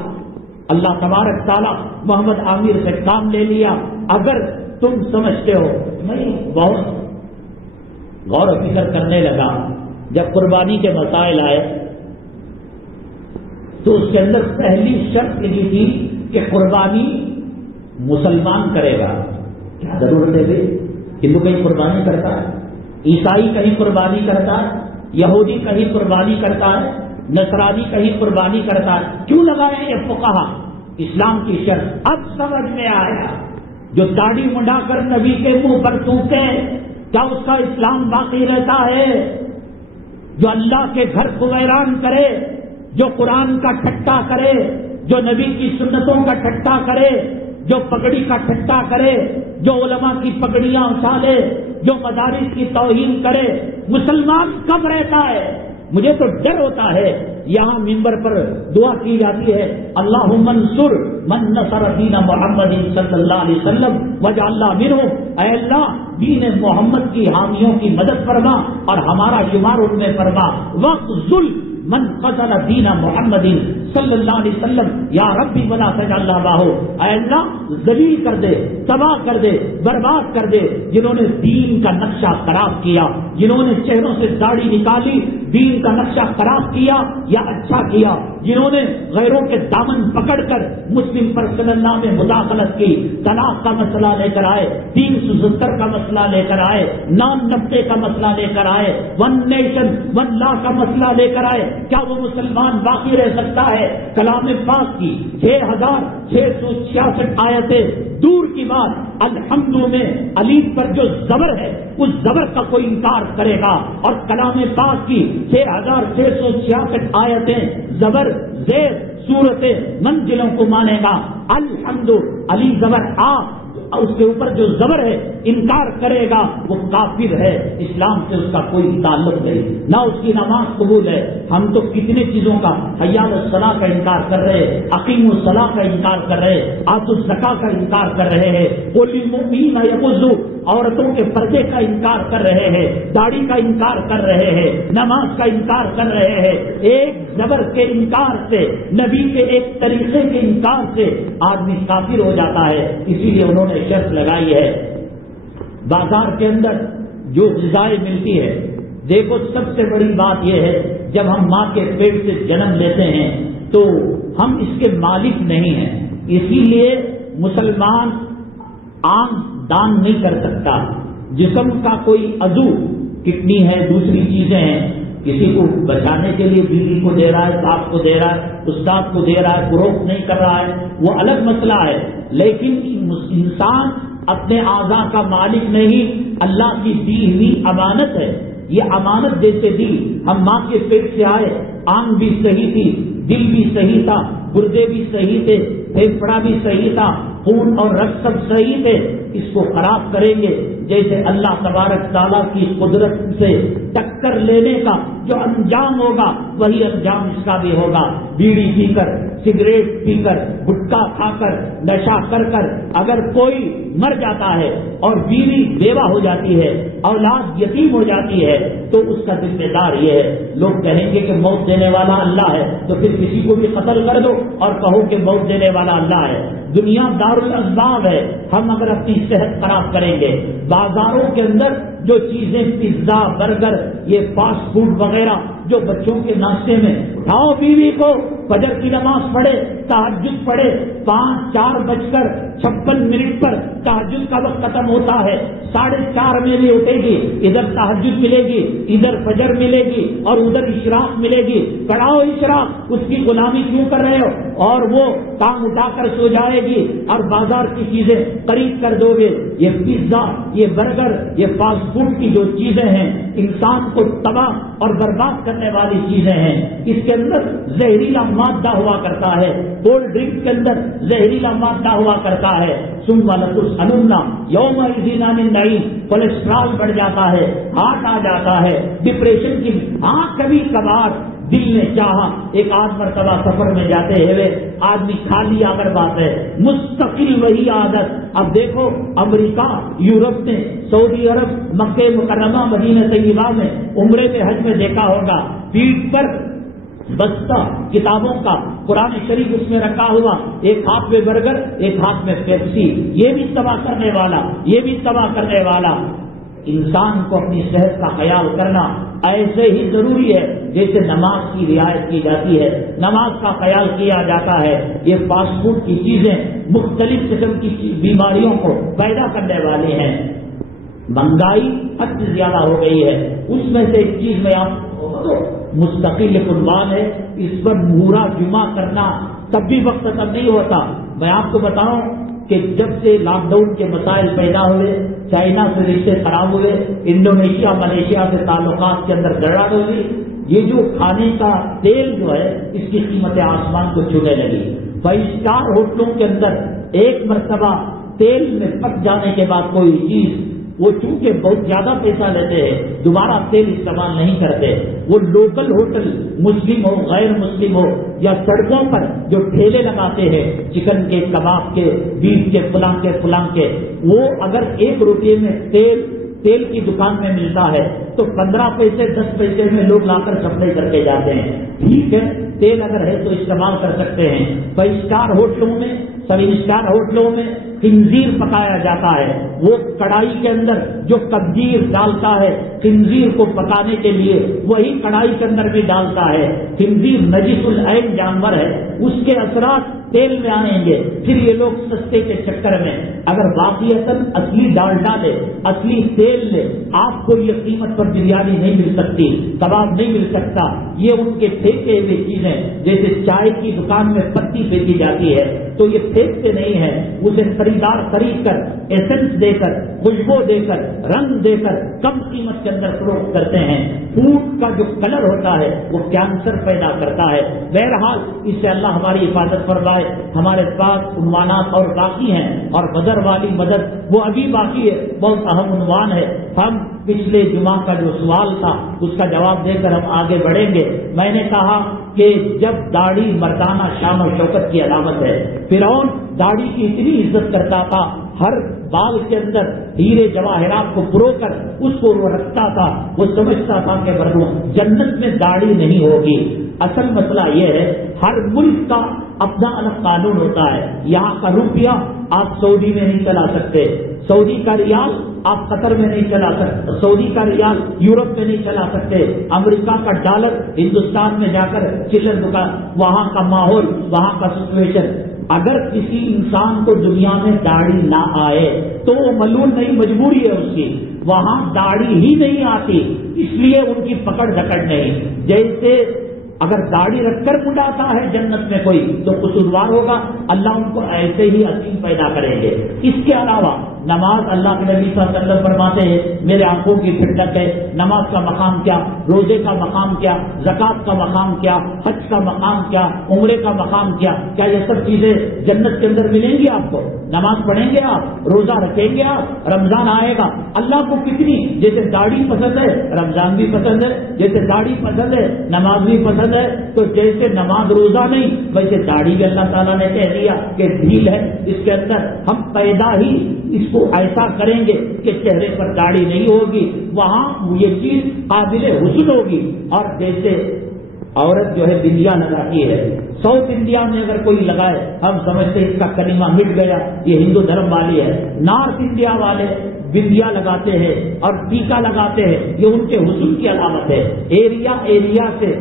اللہ تبارک تعالیٰ محمد عامر سے کام لے لیا۔ اگر تم سمجھتے ہو، میں بہت غور و فکر کرنے لگا جب قربانی کے مسائل آئے تو اس کے اندر پہلی شرط یہ تھی کہ قربانی مسلمان کرے گا۔ کیا ضرورت ہے بھائی؟ ہندو کہیں قربانی کرتا ہے، عیسائی کہیں قربانی کرتا ہے، یہودی کہیں قربانی کرتا ہے، نصرانی کہیں قربانی کرتا ہے، کیوں لگائے یہ فقہا؟ اسلام کی شرط اب سمجھ میں آیا۔ جو داڑھی منڈا کر نبی کے منہ پر تھوکے، کیا اس کا اسلام باقی رہتا ہے؟ جو اللہ کے گھر کو ویران کرے، جو قرآن کا ٹھٹا کرے، جو نبی کی سنتوں کا ٹھٹا کرے، جو پگڑی کا ٹھٹا کرے، جو علماء کی پگڑیاں اچھالے، جو مدارس کی توہین کرے، مسلمان کب رہتا ہے؟ مجھے تو ڈر ہوتا ہے۔ یہاں ممبر پر دعا کی جاتی ہے، اللہم انصر من نصر دین محمد صلی اللہ علیہ وسلم واجعلنا منہم۔ اے اللہ دین محمد کی حامیوں کی مدد فرما اور ہمارا شمار ان میں فرما۔ وَاخْذُلْ من قتل دین محمد صلی اللہ علیہ وسلم یا ربی ولا تجعل له۔ اے اللہ ذلیل کر دے، تباہ کر دے، برباد کر دے جنہوں نے دین کا نقشہ خراب کیا، جنہوں نے چہروں سے داڑھی نکالی، دین کا نقشہ خراب کیا یا اچھا کیا، جنہوں نے غیروں کے دامن پکڑ کر مسلم پرسنل اللہ میں مداخلت کی، طلاق کا مسئلہ لے کر آئے، 370 کا مسئلہ لے کر آئے، 990 کا مسئلہ لے کر آئے، 1 نیشن 1 لا کا مسئلہ لے کر آئے۔ کیا وہ مسلمان باقی رہ سکتا ہے؟ کلام پاک کی 6666 آیتیں دور کی بات، الحمد میں الف پر جو زبر ہے اس زبر کا کوئی انکار کرے گا، اور کلام پاک کی 6666 آیتیں زبر زیر صورتیں منزلوں کو مانے گا۔ الحمد علی زبر آ، اس کے اوپر جو زبر ہے انکار کرے گا وہ کافر ہے، اسلام سے اس کا کوئی تعلق نہیں، نہ اس کی نماز قبول ہے۔ ہم تو کتنے چیزوں کا، حی علی الصلاۃ کا انکار کر رہے، اقیم الصلاۃ کا انکار کر رہے، آتوا الزکاۃ کا انکار کر رہے ہیں، قل للمؤمنین یغضوا، عورتوں کے پردے کا انکار کر رہے ہیں، داڑھی کا انکار کر رہے ہیں، نماز کا انکار کر رہے ہیں۔ ایک زبر کے انکار سے، نبی کے ایک طریقے کے انکار سے آدمی کافر ہو جاتا ہے۔ اسی لیے انہوں نے شرط لگائی ہے بازار کے اندر جو غذائیں ملتی ہے، دیکھو سب سے بڑی بات یہ ہے جب ہم ماں کے پیٹ سے جنم لیتے ہیں تو ہم اس کے مالک نہیں ہیں، اسی لیے مسلمان عام دان نہیں کر سکتا۔ جسم کا کوئی عضو، کڈنی ہے، دوسری چیزیں ہیں، کسی کو بچانے کے لیے بیوی کو دے رہا ہے، باپ کو دے رہا ہے، استاد کو دے رہا ہے، فروخت نہیں کر رہا ہے، وہ الگ مسئلہ ہے۔ لیکن انسان اپنے اعضاء کا مالک نہیں، اللہ کی دی ہوئی امانت ہے۔ یہ امانت دیتے دی، ہم ماں کے پیٹ سے آئے، آنکھ بھی صحیح تھی، دل بھی صحیح تھا، گردے بھی صحیح تھے، پھیپھڑا بھی صحیح تھا، خون اور رگ سب صحیح تھے۔ اس کو خراب کریں گے جیسے اللہ تبارک تعالیٰ کی قدرت سے ٹکر لینے کا جو انجام ہوگا وہی انجام اس کا بھی ہوگا۔ بیڑی پی کر، سگریٹ پی کر، گٹکا کھا کر، نشہ کر کر اگر کوئی مر جاتا ہے اور بیوی بیوہ ہو جاتی ہے، اولاد یتیم ہو جاتی ہے، تو اس کا ذمہ دار یہ ہے، لوگ کہیں گے کہ موت دینے والا اللہ ہے، تو پھر کسی کو بھی قتل کر دو اور کہو کہ موت دینے والا اللہ ہے۔ دنیا دار الاسباب ہے، ہم اگر اپنی صحت خراب کریں گے، بازاروں کے اندر جو چیزیں پیزا، برگر، یہ فاسٹ فوڈ وغیرہ جو بچوں کے ناشتے میں، اٹھاؤ بیوی کو، فجر کی نماز پڑھے، تہجد پڑھے، 4:56 پر تہجد کا وقت ختم ہوتا ہے، 4:30 میں بھی اٹھے گی، ادھر تہجد ملے گی، ادھر فجر ملے گی اور ادھر اشراق ملے گی، کڑاؤ اشراق، اس کی غلامی کیوں کر رہے ہو؟ اور وہ کام اٹھا کر سو جائے گی اور بازار کی چیزیں خرید کر دو گے۔ یہ پیزا، یہ برگر، یہ فاسٹ فوڈ کی جو چیزیں ہیں انسان کو تباہ اور برباد کرنے والی چیزیں ہیں، اس کے اندر زہریلا مادہ ہوا کرتا ہے، کولڈ ڈرنک کے اندر زہریلا مادہ ہوا کرتا ہے، ثم لتسألن یومئذ عن النعیم، کولیسٹرول بڑھ جاتا ہے، ہارٹ آ جاتا ہے، ڈپریشن کی، ہاں کبھی کبھار دل نے چاہا ایک آدھ مرتبہ سفر میں جاتے ہوئے آدمی کھا لیا، اگر بات ہے مستقل وہی عادت۔ اب دیکھو امریکہ، یورپ میں، سعودی عرب، مکہ مکرمہ، مدینہ طیبہ میں، عمرے میں، حج میں دیکھا ہوگا، پیٹھ پر بستہ کتابوں کا، قرآن شریف اس میں رکھا ہوا، ایک ہاتھ میں برگر، ایک ہاتھ میں پیپسی، یہ بھی تباہ کرنے والا، یہ بھی تباہ کرنے والا۔ انسان کو اپنی صحت کا خیال کرنا ایسے ہی ضروری ہے جیسے نماز کی رعایت کی جاتی ہے، نماز کا خیال کیا جاتا ہے۔ یہ فاسٹ فوڈ کی چیزیں مختلف قسم کی بیماریوں کو پیدا کرنے والی ہیں۔ مہنگائی حد سے زیادہ ہو گئی ہے، اس میں سے ایک چیز میں آپ کو مستقل عنوان ہے، اس پر پورا جمعہ کرنا تب بھی وقت ختم نہیں ہوتا۔ میں آپ کو بتاؤں کہ جب سے لاک ڈاؤن کے مسائل پیدا ہوئے، چائنا سے رشتے خراب ہوئے، انڈونیشیا، ملیشیا سے تعلقات کے اندر گڑبڑ ہوئی، یہ جو کھانے کا تیل جو ہے اس کی قیمتیں آسمان کو چھونے لگی۔ 5 اسٹار ہوٹلوں کے اندر ایک مرتبہ تیل میں پک جانے کے بعد کوئی چیز، وہ چونکہ بہت زیادہ پیسہ لیتے ہیں، دوبارہ تیل استعمال نہیں کرتے۔ وہ لوکل ہوٹل، مسلم ہو غیر مسلم ہو، یا سڑکوں پر جو ٹھیلے لگاتے ہیں چکن کے، کباب کے، بیف کے، فلاں کے، وہ اگر 1 روپے میں تیل کی دکان میں ملتا ہے تو 15 پیسے 10 پیسے میں لوگ لا کر سپلائی کر کے جاتے ہیں۔ ٹھیک ہے، تیل اگر ہے تو استعمال کر سکتے ہیں۔ 5 اسٹار ہوٹلوں میں، 7 اسٹار ہوٹلوں میں خنزیر پکایا جاتا ہے، وہ کڑھائی کے اندر جو قدیر ڈالتا ہے خنزیر کو پکانے کے لیے، وہی کڑھائی کے اندر بھی ڈالتا ہے۔ خنزیر نجس العین جانور ہے، اس کے اثرات تیل میں آئیں گے۔ پھر یہ لوگ سستے کے چکر میں اگر واقعتاً اصلی ڈالڈا لے، اصلی تیل لے، آپ کو یہ قیمت پر بریانی نہیں مل سکتی، کباب نہیں مل سکتا۔ یہ ان کے پھینکے ہوئے چیزیں، جیسے چائے کی دکان میں پتی پھینکی جاتی ہے تو یہ پھینکتے نہیں ہے، اسے خریدار خرید کر ایسنس دے کر، خوشبو دے کر، رنگ دے کر کم قیمت کے اندر فروخت کرتے ہیں۔ فوڈ کا جو کلر ہوتا ہے وہ کینسر پیدا کرتا ہے۔ بہرحال اس سے اللہ ہماری حفاظت فرمائے۔ ہمارے پاس عنوانات اور باقی ہیں، اور بدر والی مدد وہ ابھی باقی ہے، بہت اہم عنوان ہے۔ ہم پچھلے جمعہ کا جو سوال تھا اس کا جواب دے کر ہم آگے بڑھیں گے۔ میں نے کہا کہ جب داڑھی مردانہ شان و شوکت کی علامت ہے، فرعون داڑھی کی اتنی عزت کرتا تھا، ہر بال کے اندر ہیرے جواہرات کو پرو کر اس کو وہ رکھتا تھا، وہ سمجھتا تھا کہ جنت میں داڑھی نہیں ہوگی۔ اصل مسئلہ یہ ہے ہر ملک کا اپنا الگ قانون ہوتا ہے۔ یہاں کا روپیہ آپ سعودی میں نہیں چلا سکتے، سعودی کا ریال آپ قطر میں نہیں چلا سکتے، سعودی کا ریال یورپ میں نہیں چلا سکتے، امریکہ کا ڈالر ہندوستان میں جا کر چلر دکان، وہاں کا ماحول، وہاں کا سچویشن۔ اگر کسی انسان کو دنیا میں داڑھی نہ آئے تو وہ ملول نہیں، مجبوری ہے اس کی، وہاں داڑھی ہی نہیں آتی، اس لیے ان کی پکڑ دھکڑ نہیں۔ جیسے اگر داڑھی رکھ کر اڑاتا ہے جنت میں کوئی تو قصوروار ہوگا، اللہ ان کو ایسے ہی عظیم پیدا کریں گے۔ اس کے علاوہ نماز اللہ کے نبی صلی اللہ علیہ وسلم فرماتے ہیں میرے آنکھوں کی ٹھنڈک ہے. نماز کا مقام کیا, روزے کا مقام کیا, زکوٰۃ کا مقام کیا, حج کا مقام کیا, عمرے کا مقام کیا. کیا یہ سب چیزیں جنت کے اندر ملیں گی آپ کو؟ نماز پڑھیں گے آپ, روزہ رکھیں گے آپ, رمضان آئے گا. اللہ کو کتنی, جیسے داڑھی پسند ہے رمضان بھی پسند ہے, جیسے داڑھی پسند ہے نماز بھی پسند ہے, تو جیسے نماز روزہ نہیں ویسے داڑھی بھی اللہ تعالیٰ نے کہہ دیا کہ ڈھیل ہے اس کے اندر. ہم پیدا ہی اس کو ایسا کریں گے کہ چہرے پر داڑھی نہیں ہوگی, وہاں یہ چیز قابل حسن ہوگی. اور جیسے عورت جو ہے بندیاں لگاتی ہے, ساؤتھ انڈیا میں اگر کوئی لگائے ہم سمجھتے اس کا کلمہ مٹ گیا, یہ ہندو دھرم والی ہے. نارتھ انڈیا والے بندیاں لگاتے ہیں اور ٹیکا لگاتے ہیں, یہ ان کے حسن کی علامت ہے. ایریا سے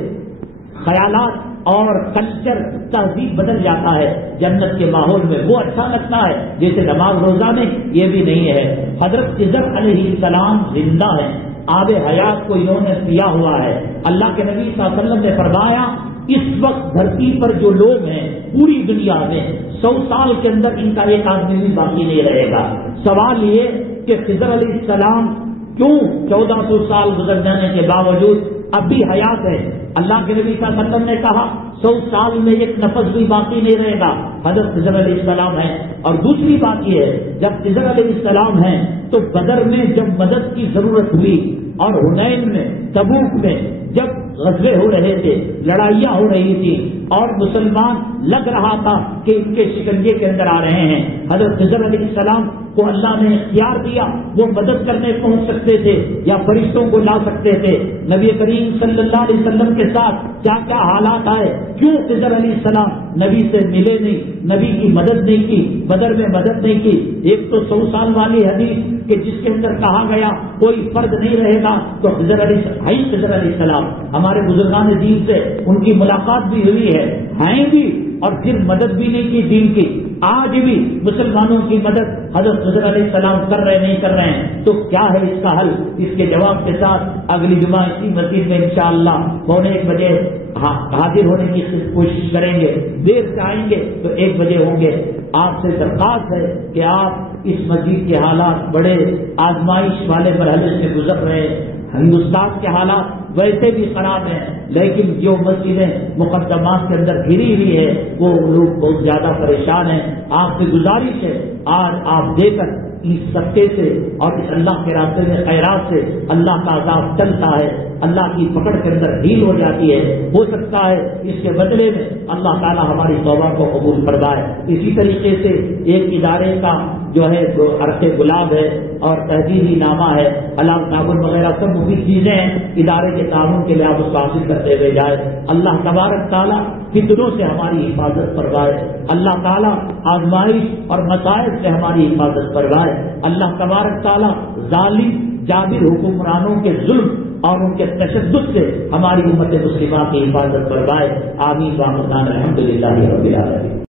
خیالات اور کلچر تہذیب بدل جاتا ہے. جنت کے ماحول میں وہ اچھا لگتا ہے جیسے نماز روزہ میں یہ بھی نہیں ہے. حضرت خضر علیہ السلام زندہ ہے, آب حیات کو انہوں نے پیا ہوا ہے. اللہ کے نبی صلی اللہ علیہ وسلم نے فرمایا اس وقت دھرتی پر جو لوگ ہیں پوری دنیا میں 100 سال کے اندر ان کا ایک آدمی بھی باقی نہیں رہے گا. سوال یہ کہ خضر علیہ السلام کیوں 1400 سال گزر جانے کے باوجود اب بھی حیات ہے؟ اللہ کے نبی صلی اللہ علیہ وسلم نے کہا 100 سال میں ایک نفس بھی باقی نہیں رہے گا. حضرت خضر علیہ السلام ہے. اور دوسری بات یہ ہے جب خضر علیہ السلام ہیں تو بدر میں جب مدد کی ضرورت ہوئی اور حنین میں, تبوک میں جب غزوے ہو رہے تھے, لڑائیاں ہو رہی تھی اور مسلمان لگ رہا تھا کہ ان کے شکنجے کے اندر آ رہے ہیں, حضرت خضر علیہ السلام کو اللہ نے اختیار دیا. وہ مدد کرنے پہنچ سکتے تھے یا فرشتوں کو لا سکتے تھے. نبی کریم صلی اللہ علیہ وسلم کے ساتھ کیا کیا حالات آئے, کیوں خضر علیہ السلام نبی سے ملے نہیں, نبی کی مدد نہیں کی, بدر میں مدد نہیں کی. ایک تو 100 سال والی حدیث کہ جس کے اندر کہا گیا کوئی فرد نہیں رہے گا, تو خضر علیہ السلام ہمارے بزرگان دین سے ان کی ملاقات بھی ہوئی ہے, ہیں بھی, اور پھر مدد بھی نہیں کی دین کی. آج بھی مسلمانوں کی مدد حضرت خضر علیہ السلام کر رہے نہیں کر رہے ہیں, تو کیا ہے اس کا حل؟ اس کے جواب کے ساتھ اگلی جمعہ اسی مسجد میں انشاءاللہ 1:45 بجے حاضر ہونے کی کوشش کریں گے. دیر سے آئیں گے تو 1 بجے ہوں گے. آپ سے درخواست ہے کہ آپ اس مسجد کے حالات بڑے آزمائش والے مرحلے سے گزر رہے ہیں. ہندوستان کے حالات ویسے بھی خراب ہیں, لیکن جو مسجدیں مقدمات کے اندر گھری ہوئی ہے وہ لوگ بہت زیادہ پریشان ہیں. آپ سے گزارش ہے آج آپ دے کر اس صدقے سے اور اس اللہ کے راستے میں خیرات سے اللہ کا عذاب چلتا ہے, اللہ کی پکڑ کے اندر ڈھیل ہو جاتی ہے. ہو سکتا ہے اس کے بدلے میں اللہ تعالیٰ ہماری توبہ کو قبول فرمائے. اسی طریقے سے ایک ادارے کا جو ہے عرق گلاب ہے اور تہذیبی نامہ ہے, حلال تعاون وغیرہ سب مفید چیزیں ہیں. ادارے کے تعاون کے لیے آپ اس کو حاصل کرتے ہوئے جائے. اللہ تبارک تعالیٰ فتنوں سے ہماری حفاظت فرمائے. اللہ تعالیٰ آزمائش اور مصائب سے ہماری حفاظت فرمائے. اللہ تبارک تعالیٰ ظالم جابر حکمرانوں کے ظلم اور ان کے تشدد سے ہماری امت مسلمہ کی حفاظت فرمائے. آمین. الحمد للہ رب العالمین.